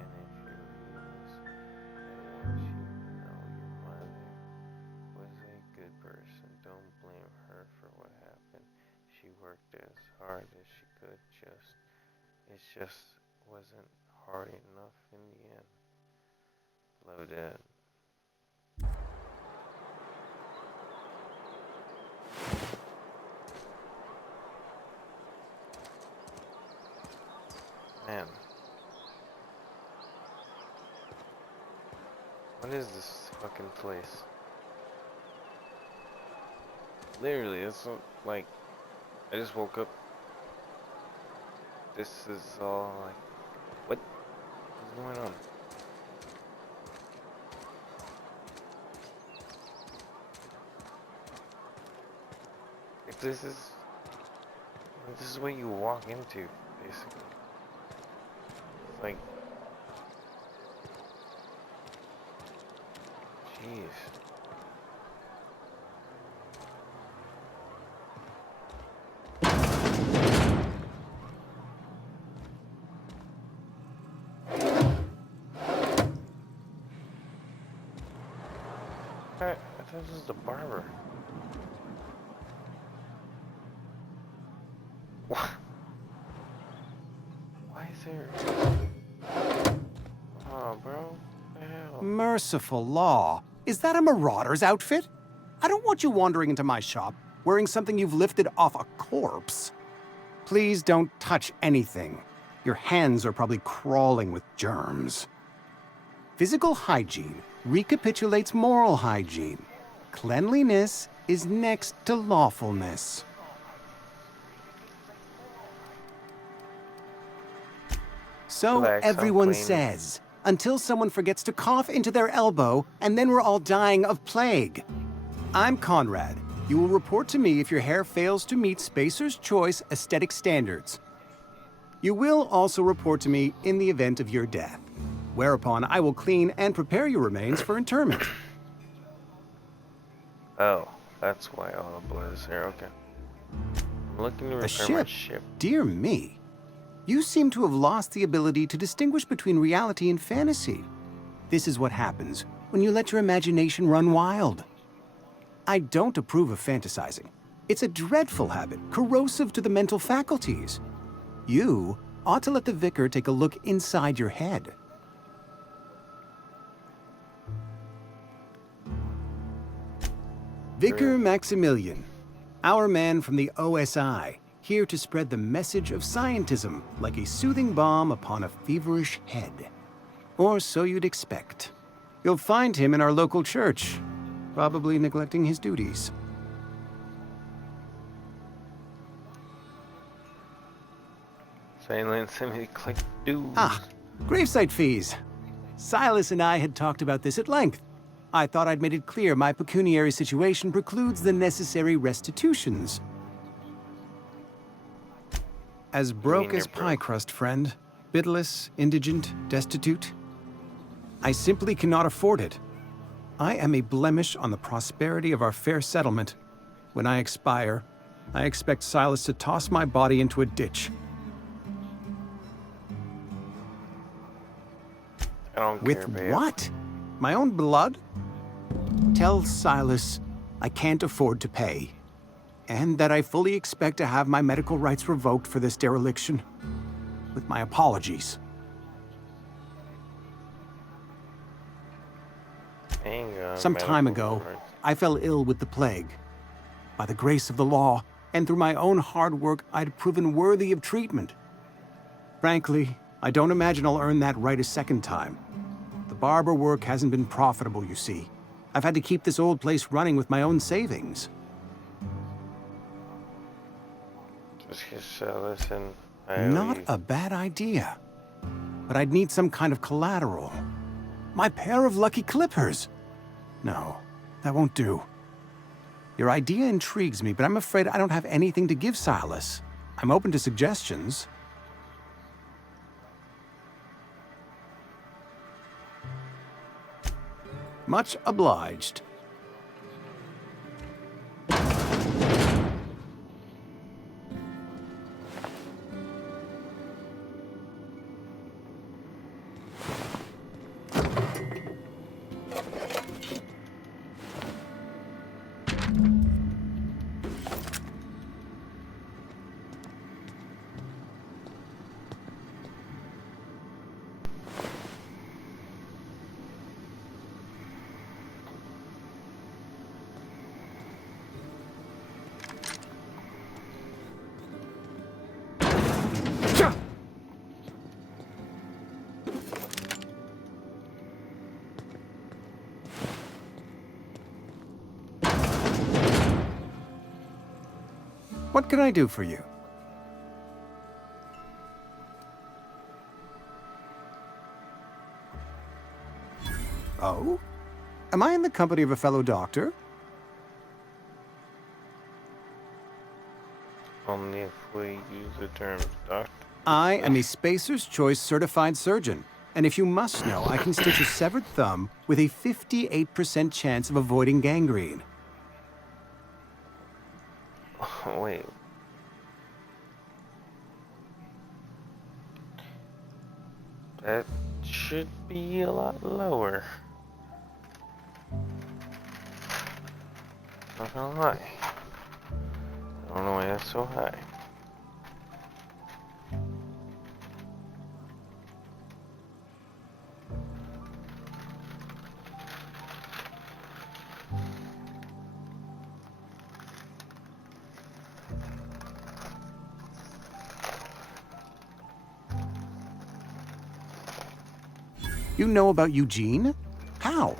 And if you read this, I want you to know your mother was a good person. Don't blame her for what happened. She worked as hard as she could. It just wasn't hard enough in the end. Love, Dad. Man. What is this fucking place? Literally, it's like, I just woke up. This is all like, what's going on? Like, this is what you walk into, basically. It's like, jeez. I thought this was the barber. What? Why is there... Oh, bro. What the hell? Merciful law. Is that a marauder's outfit? I don't want you wandering into my shop wearing something you've lifted off a corpse. Please don't touch anything. Your hands are probably crawling with germs. Physical hygiene recapitulates moral hygiene. Cleanliness is next to lawfulness. So Relax, everyone says, until someone forgets to cough into their elbow, and then we're all dying of plague. I'm Conrad. You will report to me if your hair fails to meet Spacer's Choice aesthetic standards. You will also report to me in the event of your death, whereupon I will clean and prepare your remains for interment. Oh, that's why all the blood is here. Okay. I'm looking to A repair my ship? ship. Dear me. You seem to have lost the ability to distinguish between reality and fantasy. This is what happens when you let your imagination run wild. I don't approve of fantasizing. It's a dreadful habit, corrosive to the mental faculties. You ought to let the vicar take a look inside your head. Vicar Maximilian, our man from the OSI, here to spread the message of scientism like a soothing balm upon a feverish head. Or so you'd expect. You'll find him in our local church, probably neglecting his duties. Silent semi-click dudes. Ah, gravesite fees. Silas and I had talked about this at length. I thought I'd made it clear my pecuniary situation precludes the necessary restitutions. As broke as pie crust, friend. Bitless, indigent, destitute. I simply cannot afford it. I am a blemish on the prosperity of our fair settlement. When I expire, I expect Silas to toss my body into a ditch. I don't With care, babe. what? My own blood? Tell Silas I can't afford to pay, and that I fully expect to have my medical rights revoked for this dereliction. With my apologies. Some time ago, I fell ill with the plague. By the grace of the law, and through my own hard work, I'd proven worthy of treatment. Frankly, I don't imagine I'll earn that right a second time. The barber work hasn't been profitable, you see. I've had to keep this old place running with my own savings. Listen, Not a bad idea. But I'd need some kind of collateral. My pair of lucky clippers. No, that won't do. Your idea intrigues me, but I'm afraid I don't have anything to give Silas. I'm open to suggestions. Much obliged. What can I do for you? Oh? Am I in the company of a fellow doctor? Only if we use the term doctor. I am a Spacer's Choice certified surgeon. And if you must know, I can stitch a severed thumb with a 58% chance of avoiding gangrene. Wait. That should be a lot lower. Not gonna lie. I don't know why that's so high. You know about Eugene? How?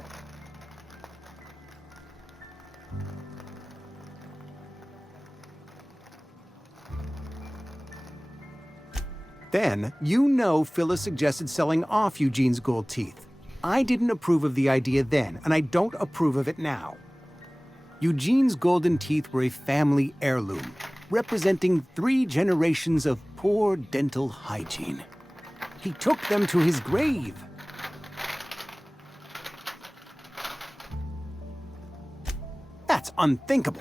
Then, you know Phyllis suggested selling off Eugene's gold teeth. I didn't approve of the idea then, and I don't approve of it now. Eugene's golden teeth were a family heirloom, representing 3 generations of poor dental hygiene. He took them to his grave. That's unthinkable.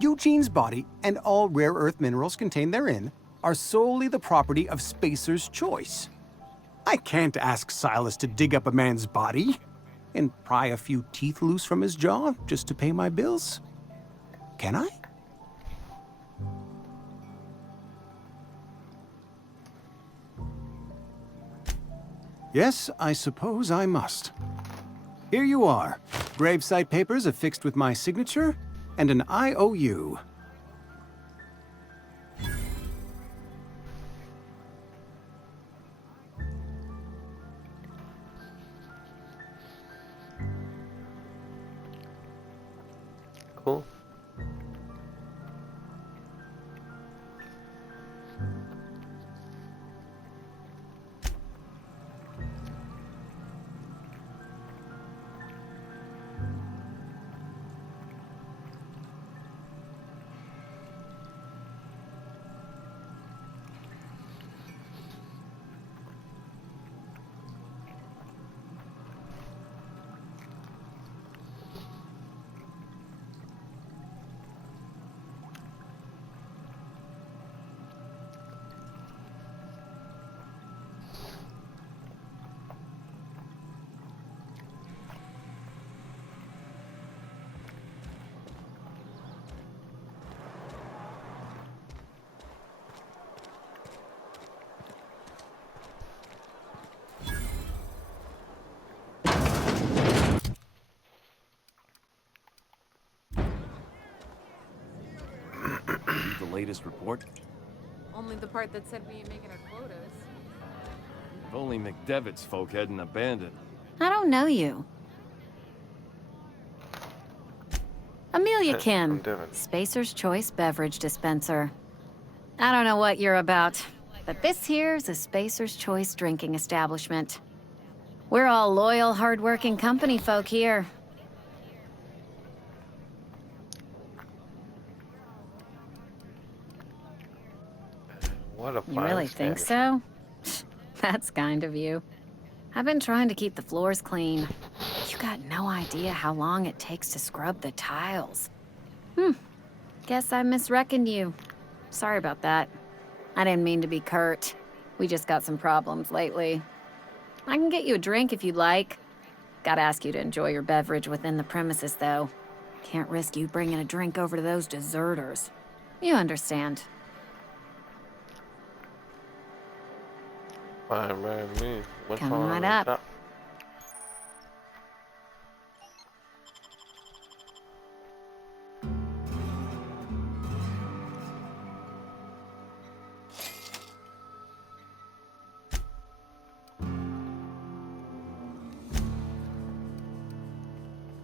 Eugene's body and all rare earth minerals contained therein are solely the property of Spacer's Choice. I can't ask Silas to dig up a man's body and pry a few teeth loose from his jaw just to pay my bills. Can I? Yes, I suppose I must. Here you are. Gravesite papers affixed with my signature and an IOU. Cool. The latest report? Only the part that said we ain't making our quotas. If only McDevitt's folk hadn't abandoned. I don't know you. Amelia Kim, Spacer's Choice Beverage Dispenser. I don't know what you're about, but this here's a Spacer's Choice drinking establishment. We're all loyal, hard-working company folk here. What a You really think so? That's kind of you. I've been trying to keep the floors clean. You got no idea how long it takes to scrub the tiles. Guess I misreckoned you. Sorry about that. I didn't mean to be curt. We just got some problems lately. I can get you a drink if you'd like. Gotta ask you to enjoy your beverage within the premises, though. Can't risk you bringing a drink over to those deserters. You understand. Fine by me. What's Coming on right the up. top?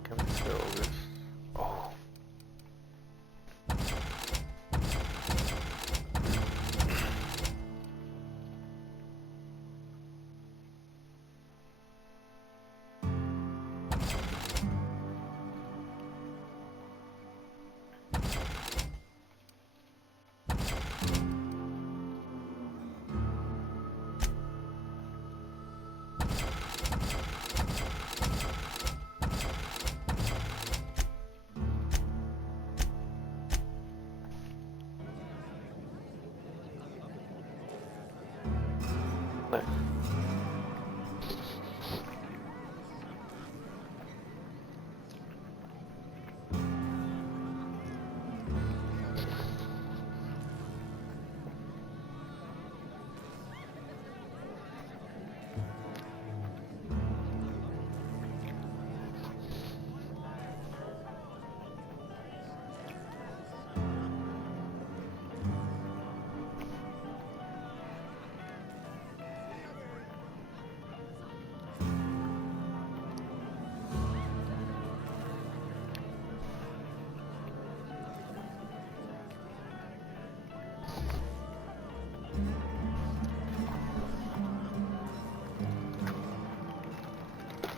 Can we fill this? Oh.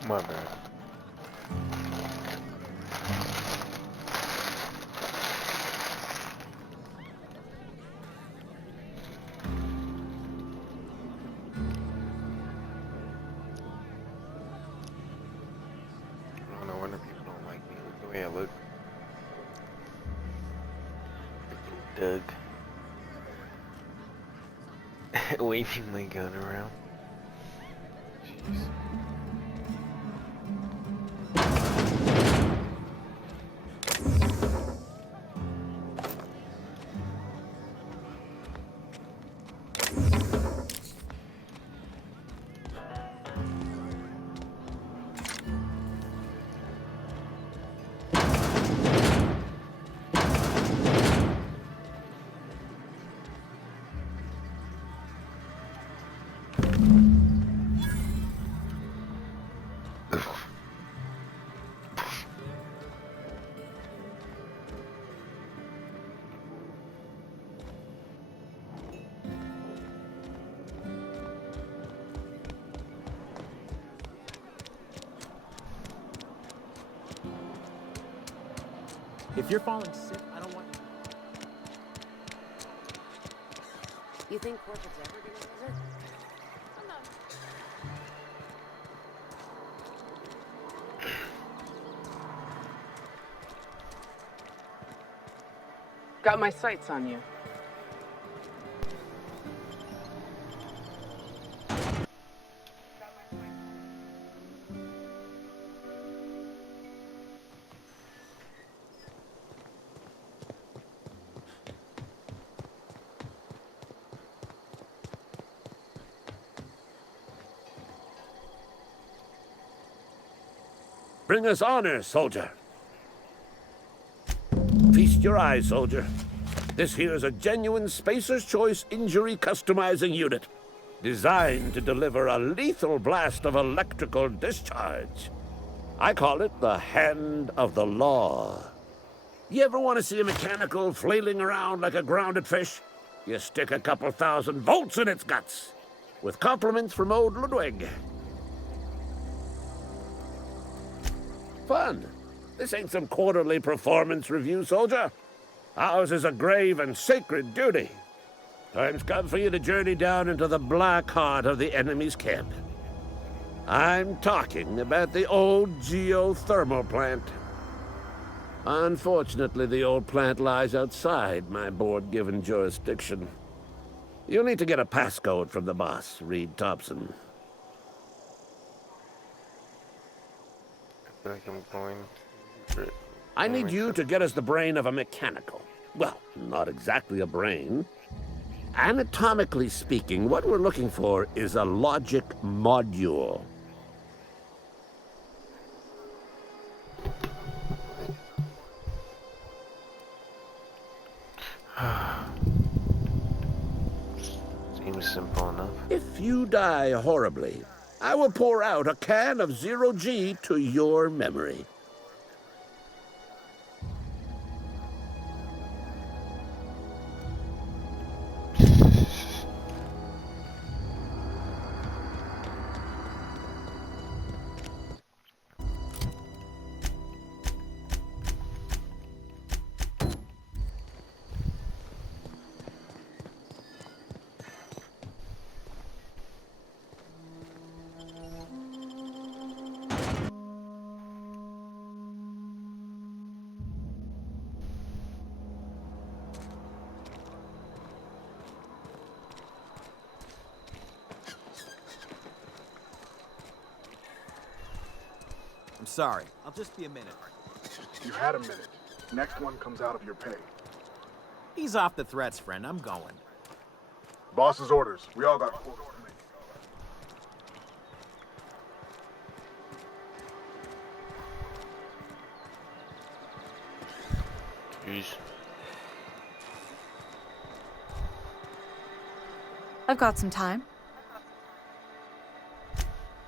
My bad. No wonder people don't like me. Look the way I look. Freaking Doug. Waving my gun around. Jeez. If you're falling sick, I don't want... You think Corporate's ever gonna visit? Got my sights on you. Bring us honor, soldier. Feast your eyes, soldier. This here's a genuine Spacer's Choice injury customizing unit, designed to deliver a lethal blast of electrical discharge. I call it the Hand of the Law. You ever want to see a mechanical flailing around like a grounded fish? You stick a couple thousand volts in its guts. With compliments from old Ludwig. Fun. This ain't some quarterly performance review, soldier. Ours is a grave and sacred duty. Time's come for you to journey down into the black heart of the enemy's camp. I'm talking about the old geothermal plant. Unfortunately, the old plant lies outside my board-given jurisdiction. You'll need to get a passcode from the boss, Reed Thompson. I feel like I'm going to... I need you to get us the brain of a mechanical. Well, not exactly a brain. Anatomically speaking, what we're looking for is a logic module. Seems simple enough. If you die horribly, I will pour out a can of 0G to your memory. I'm sorry. I'll just be a minute. You had a minute. Next one comes out of your pay. Ease off the threats, friend. I'm going. Boss's orders. We all got quotas to make. Jeez. I've got some time.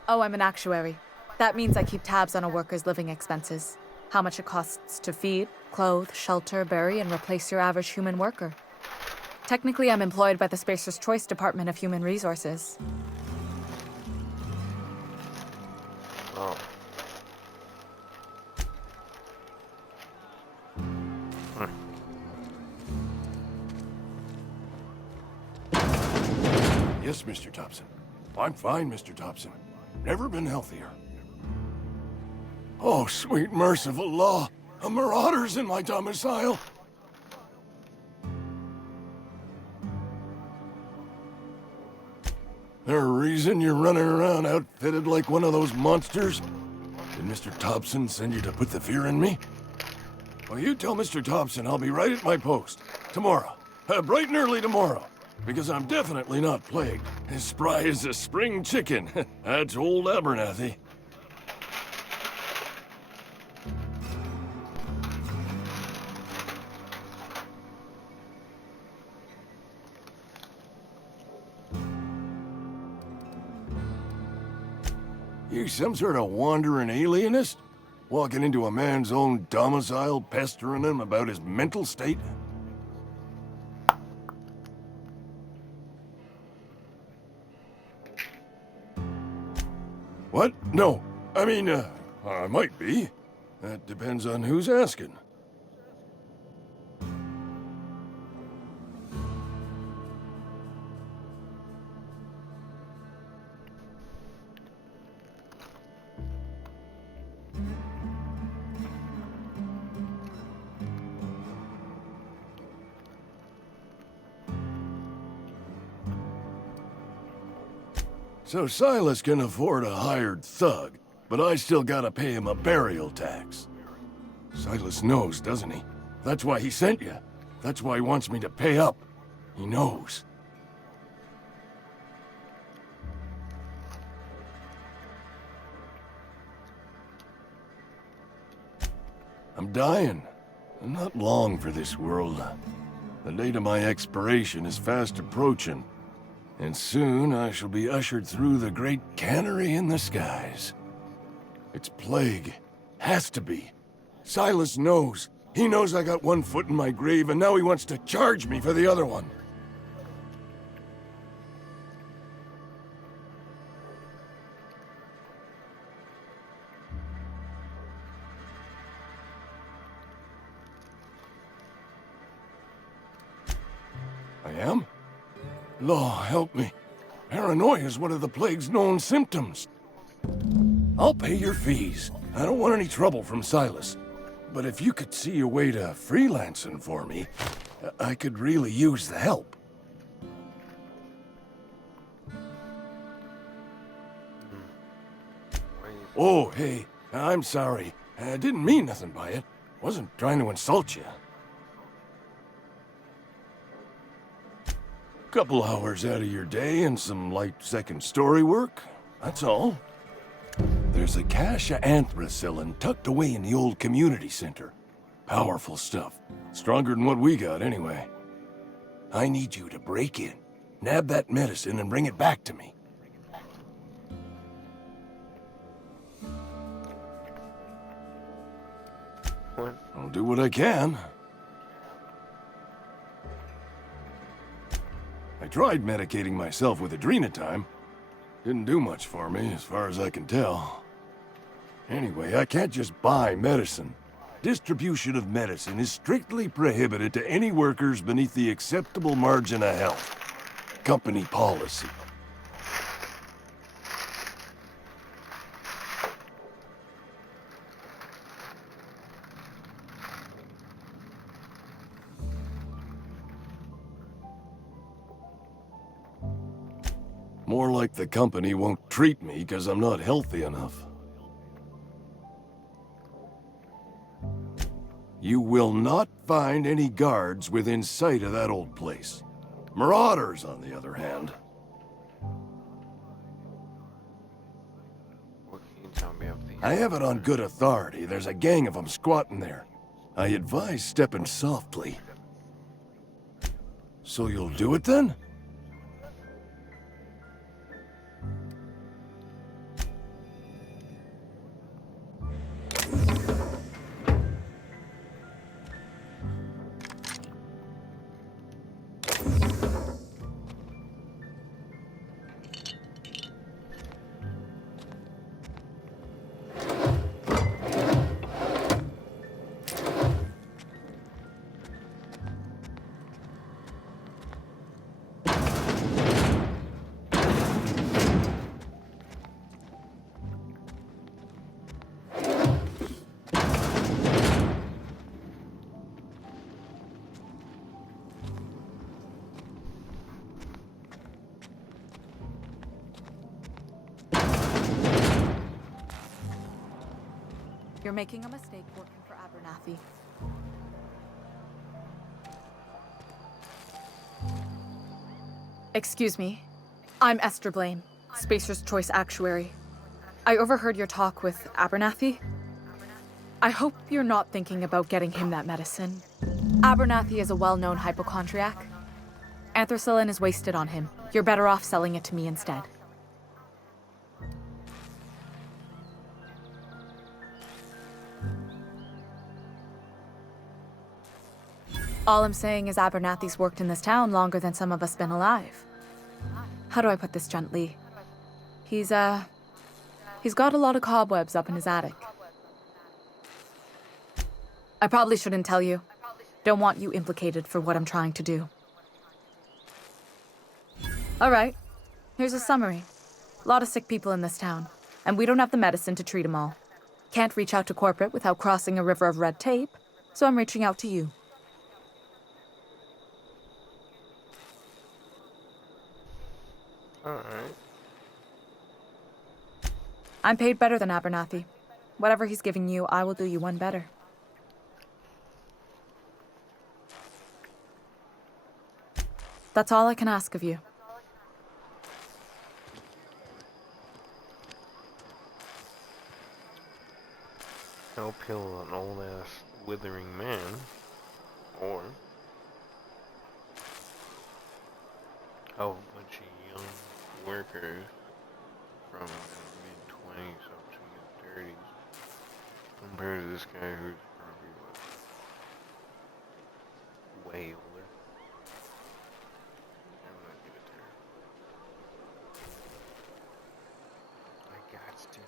Oh, I'm an actuary. That means I keep tabs on a worker's living expenses. How much it costs to feed, clothe, shelter, bury, and replace your average human worker. Technically, I'm employed by the Spacer's Choice Department of Human Resources. Oh. Yes, Mr. Thompson. I'm fine, Mr. Thompson. Never been healthier. Oh, sweet merciful law! A marauder's in my domicile! There a reason you're running around outfitted like one of those monsters? Did Mr. Thompson send you to put the fear in me? Well, you tell Mr. Thompson I'll be right at my post. Tomorrow. Bright and early tomorrow. Because I'm definitely not plagued. As spry as a spring chicken. That's old Abernathy. You some sort of wandering alienist? Walking into a man's own domicile, pestering him about his mental state? What? No. I mean, I might be. That depends on who's asking. So Silas can afford a hired thug, but I still gotta pay him a burial tax. Silas knows, doesn't he? That's why he sent you. That's why he wants me to pay up. He knows. I'm dying. I'm not long for this world. The date of my expiration is fast approaching. And soon I shall be ushered through the great cannery in the skies. It's plague. Has to be. Silas knows. He knows I got one foot in my grave, and now he wants to charge me for the other one. I am? Law, help me. Paranoia is one of the plague's known symptoms. I'll pay your fees. I don't want any trouble from Silas. But if you could see a way to freelancing for me, I could really use the help. Oh, hey, I'm sorry. I didn't mean nothing by it. Wasn't trying to insult you. Couple hours out of your day and some light second story work. That's all. There's a cache of anthracillin tucked away in the old community center. Powerful stuff. Stronger than what we got, anyway. I need you to break in, nab that medicine, and bring it back to me. What? I'll do what I can. I tried medicating myself with adrenatime. Didn't do much for me, as far as I can tell. Anyway, I can't just buy medicine. Distribution of medicine is strictly prohibited to any workers beneath the acceptable margin of health. Company policy. More like the company won't treat me because I'm not healthy enough. You will not find any guards within sight of that old place. Marauders, on the other hand. What can you tell me of the... I have it on good authority. There's a gang of them squatting there. I advise stepping softly. So you'll do it then? You're making a mistake working for Abernathy. Excuse me. I'm Esther Blaine, Spacer's Choice Actuary. I overheard your talk with Abernathy. I hope you're not thinking about getting him that medicine. Abernathy is a well-known hypochondriac. Anthracillin is wasted on him. You're better off selling it to me instead. All I'm saying is Abernathy's worked in this town longer than some of us been alive. How do I put this gently? He's got a lot of cobwebs up in his attic. I probably shouldn't tell you. Don't want you implicated for what I'm trying to do. All right, here's a summary. A lot of sick people in this town, and we don't have the medicine to treat them all. Can't reach out to corporate without crossing a river of red tape, so I'm reaching out to you. Alright. I'm paid better than Abernathy. Whatever he's giving you, I will do you one better. That's all I can ask of you. Help heal an old-ass withering man, or help a bunch of young workers from mid-20s up to mid-30s, compared to this guy who's probably, what, way older. I'm gonna give it to her. I got to.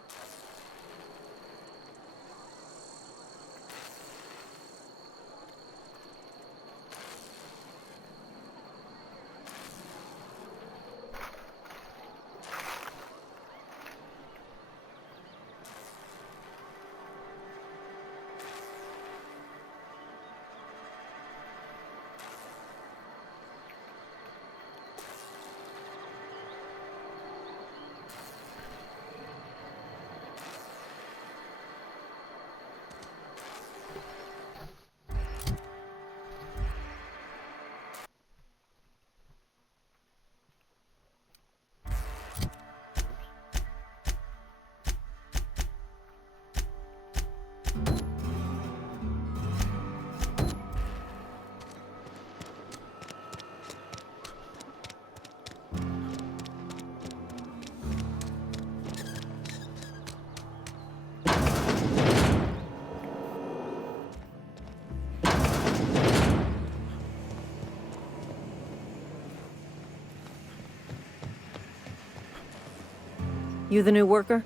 You the new worker?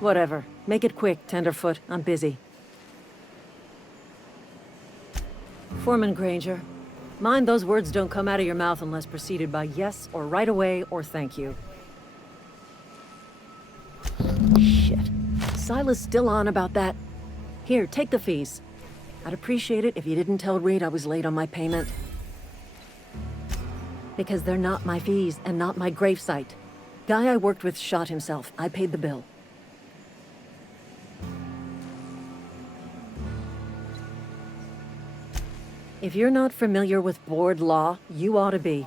Whatever. Make it quick, Tenderfoot. I'm busy. Foreman Granger. Mind those words don't come out of your mouth unless preceded by yes or right away or thank you. Shit. Silas still on about that? Here, take the fees. I'd appreciate it if you didn't tell Reed I was late on my payment. Because they're not my fees and not my gravesite. Guy I worked with shot himself. I paid the bill. If you're not familiar with board law, you ought to be.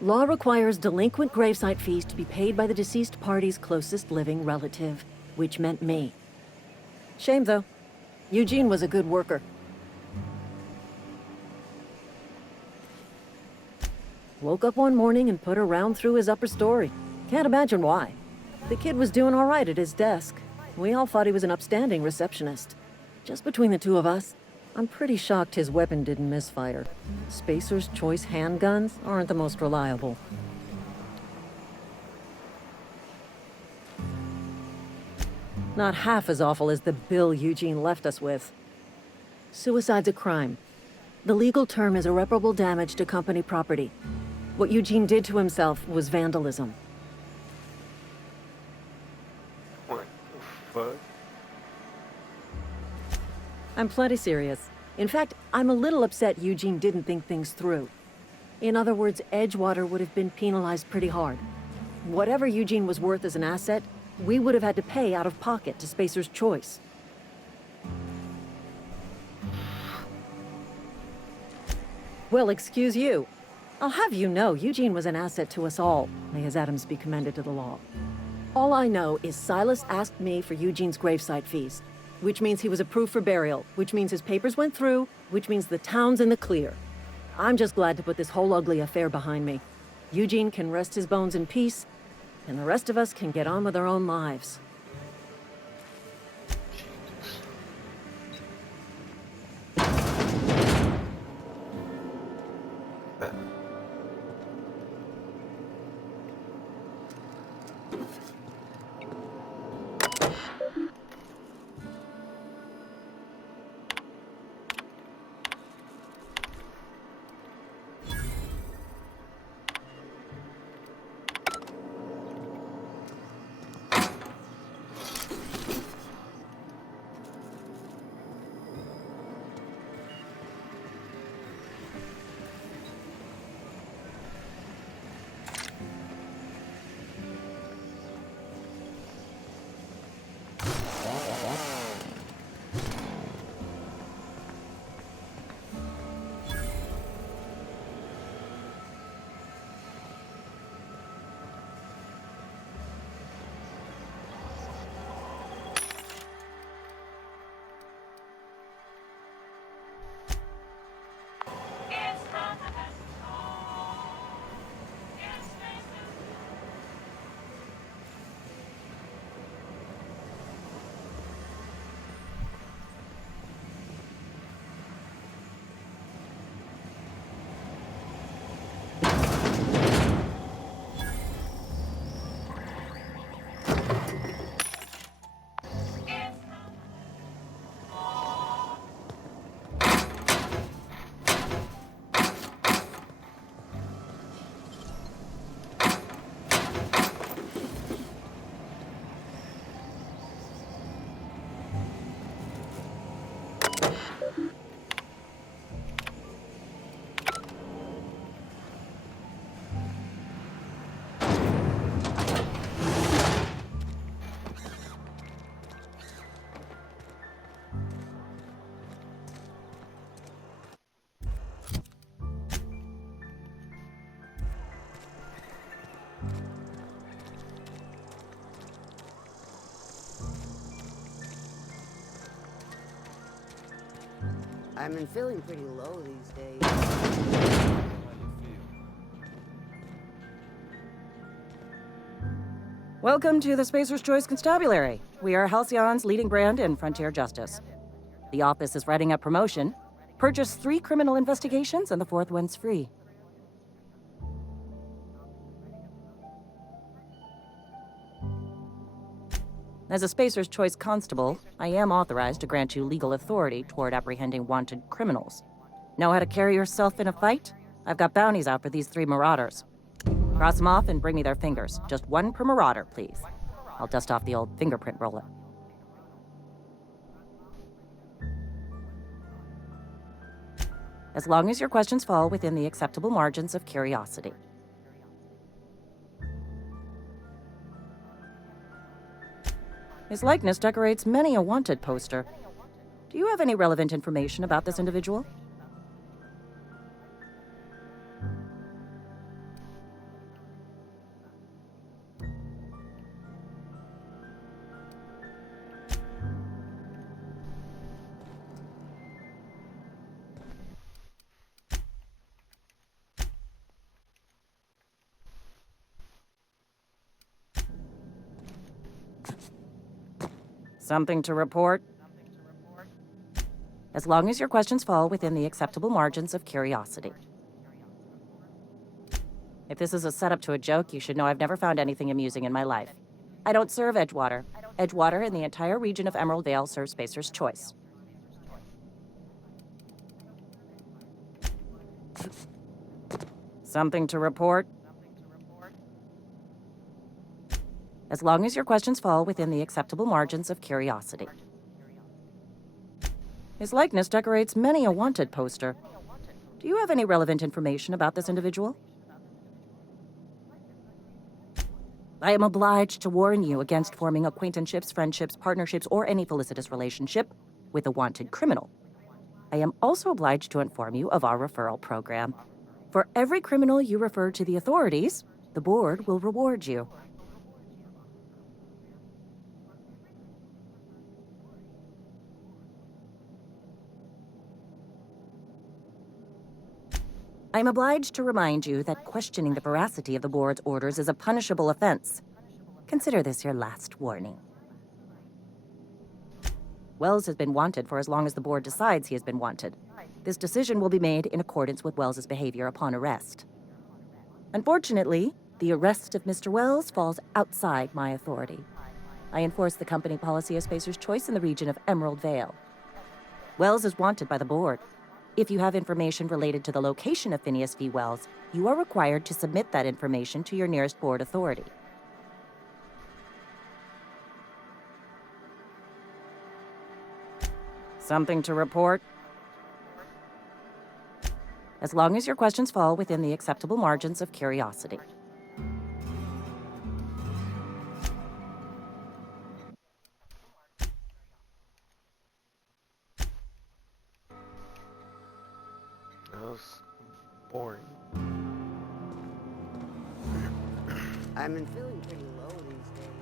Law requires delinquent gravesite fees to be paid by the deceased party's closest living relative, which meant me. Shame, though. Eugene was a good worker. Woke up one morning and put a round through his upper story. Can't imagine why. The kid was doing all right at his desk. We all thought he was an upstanding receptionist. Just between the two of us, I'm pretty shocked his weapon didn't misfire. Spacer's Choice handguns aren't the most reliable. Not half as awful as the bill Eugene left us with. Suicide's a crime. The legal term is irreparable damage to company property. What Eugene did to himself was vandalism. What the fuck? I'm plenty serious. In fact, I'm a little upset Eugene didn't think things through. In other words, Edgewater would have been penalized pretty hard. Whatever Eugene was worth as an asset, we would have had to pay out of pocket to Spacer's Choice. Well, excuse you. I'll have you know, Eugene was an asset to us all. May his atoms be commended to the law. All I know is Silas asked me for Eugene's gravesite fees, which means he was approved for burial, which means his papers went through, which means the town's in the clear. I'm just glad to put this whole ugly affair behind me. Eugene can rest his bones in peace, and the rest of us can get on with our own lives. I've been feeling pretty low these days. Welcome to the Spacer's Choice Constabulary. We are Halcyon's leading brand in frontier justice. The office is writing up promotion. Purchase 3 criminal investigations and the 4th one's free. As a Spacer's Choice constable, I am authorized to grant you legal authority toward apprehending wanted criminals. Know how to carry yourself in a fight? I've got bounties out for these 3 marauders. Cross them off and bring me their fingers. Just 1 per marauder, please. I'll dust off the old fingerprint roller. As long as your questions fall within the acceptable margins of curiosity. His likeness decorates many a wanted poster. Do you have any relevant information about this individual? Something to report? As long as your questions fall within the acceptable margins of curiosity. If this is a setup to a joke, you should know I've never found anything amusing in my life. I don't serve Edgewater. Edgewater and the entire region of Emerald Vale serve Spacer's Choice. Something to report? As long as your questions fall within the acceptable margins of curiosity. His likeness decorates many a wanted poster. Do you have any relevant information about this individual? I am obliged to warn you against forming acquaintanceships, friendships, partnerships, or any felicitous relationship with a wanted criminal. I am also obliged to inform you of our referral program. For every criminal you refer to the authorities, the board will reward you. I am obliged to remind you that questioning the veracity of the board's orders is a punishable offense. Consider this your last warning. Wells has been wanted for as long as the board decides he has been wanted. This decision will be made in accordance with Wells's behavior upon arrest. Unfortunately, the arrest of Mr. Wells falls outside my authority. I enforce the company policy of Spacer's Choice in the region of Emerald Vale. Wells is wanted by the board. If you have information related to the location of Phineas V. Wells, you are required to submit that information to your nearest board authority. Something to report? As long as your questions fall within the acceptable margins of curiosity. That was boring. I've been feeling pretty low these days.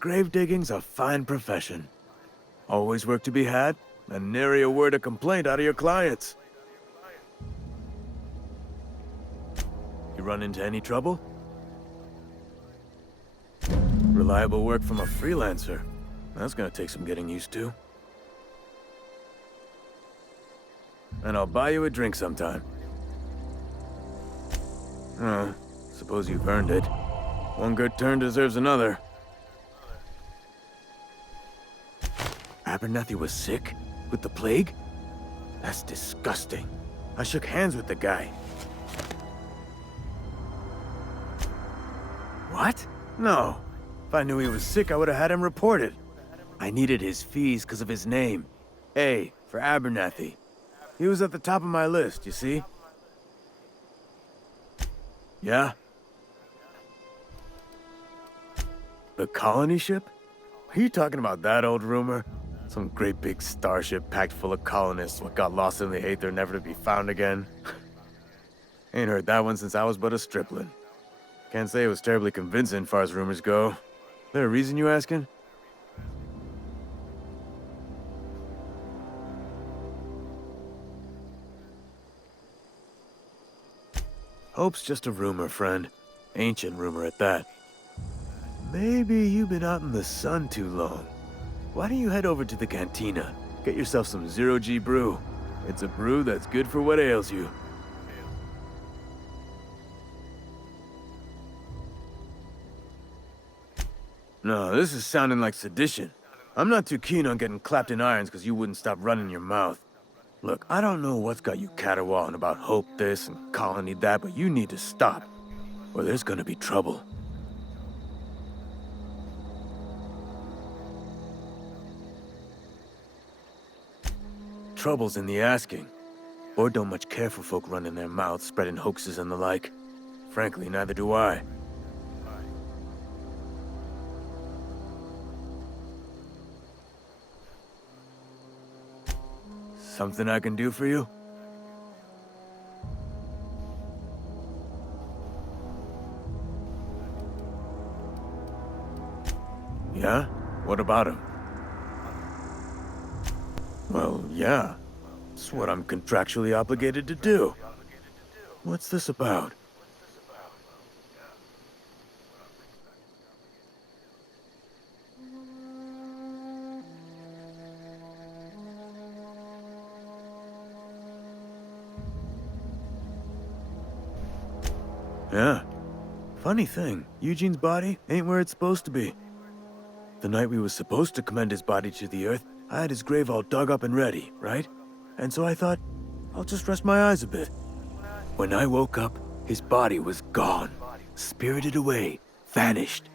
Grave digging's a fine profession. Always work to be had, and nary a word of complaint out of your clients. You run into any trouble? Reliable work from a freelancer. That's gonna take some getting used to. And I'll buy you a drink sometime. Oh, suppose you've earned it. One good turn deserves another. Abernathy was sick? With the plague? That's disgusting. I shook hands with the guy. What? No. If I knew he was sick, I would have had him reported. I needed his fees because of his name. A, for Abernathy. He was at the top of my list, you see? Yeah? The colony ship? Are you talking about that old rumor? Some great big starship packed full of colonists what got lost in the aether never to be found again. Ain't heard that one since I was but a stripling. Can't say it was terribly convincing far as rumors go. There a reason you asking? Hope's just a rumor, friend. Ancient rumor at that. Maybe you've been out in the sun too long. Why don't you head over to the cantina? Get yourself some zero-G brew. It's a brew that's good for what ails you. No, this is sounding like sedition. I'm not too keen on getting clapped in irons because you wouldn't stop running your mouth. Look, I don't know what's got you caterwauling about Hope this and Colony that, but you need to stop, or there's gonna be trouble. Trouble's in the asking. Or don't much care for folk running their mouths, spreading hoaxes and the like. Frankly, neither do I. Something I can do for you? Yeah? What about him? Well, yeah. It's what I'm contractually obligated to do. What's this about? Yeah. Funny thing, Eugene's body ain't where it's supposed to be. The night we was supposed to commend his body to the earth, I had his grave all dug up and ready, right? And so I thought, I'll just rest my eyes a bit. When I woke up, his body was gone. Spirited away, vanished.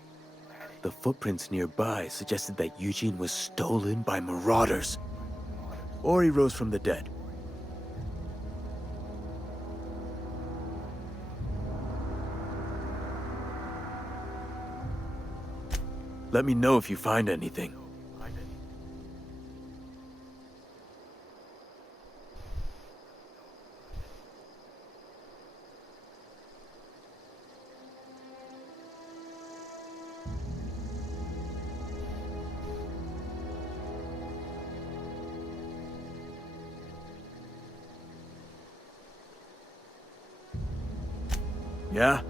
The footprints nearby suggested that Eugene was stolen by marauders. Or he rose from the dead. Let me know if you find anything. Yeah?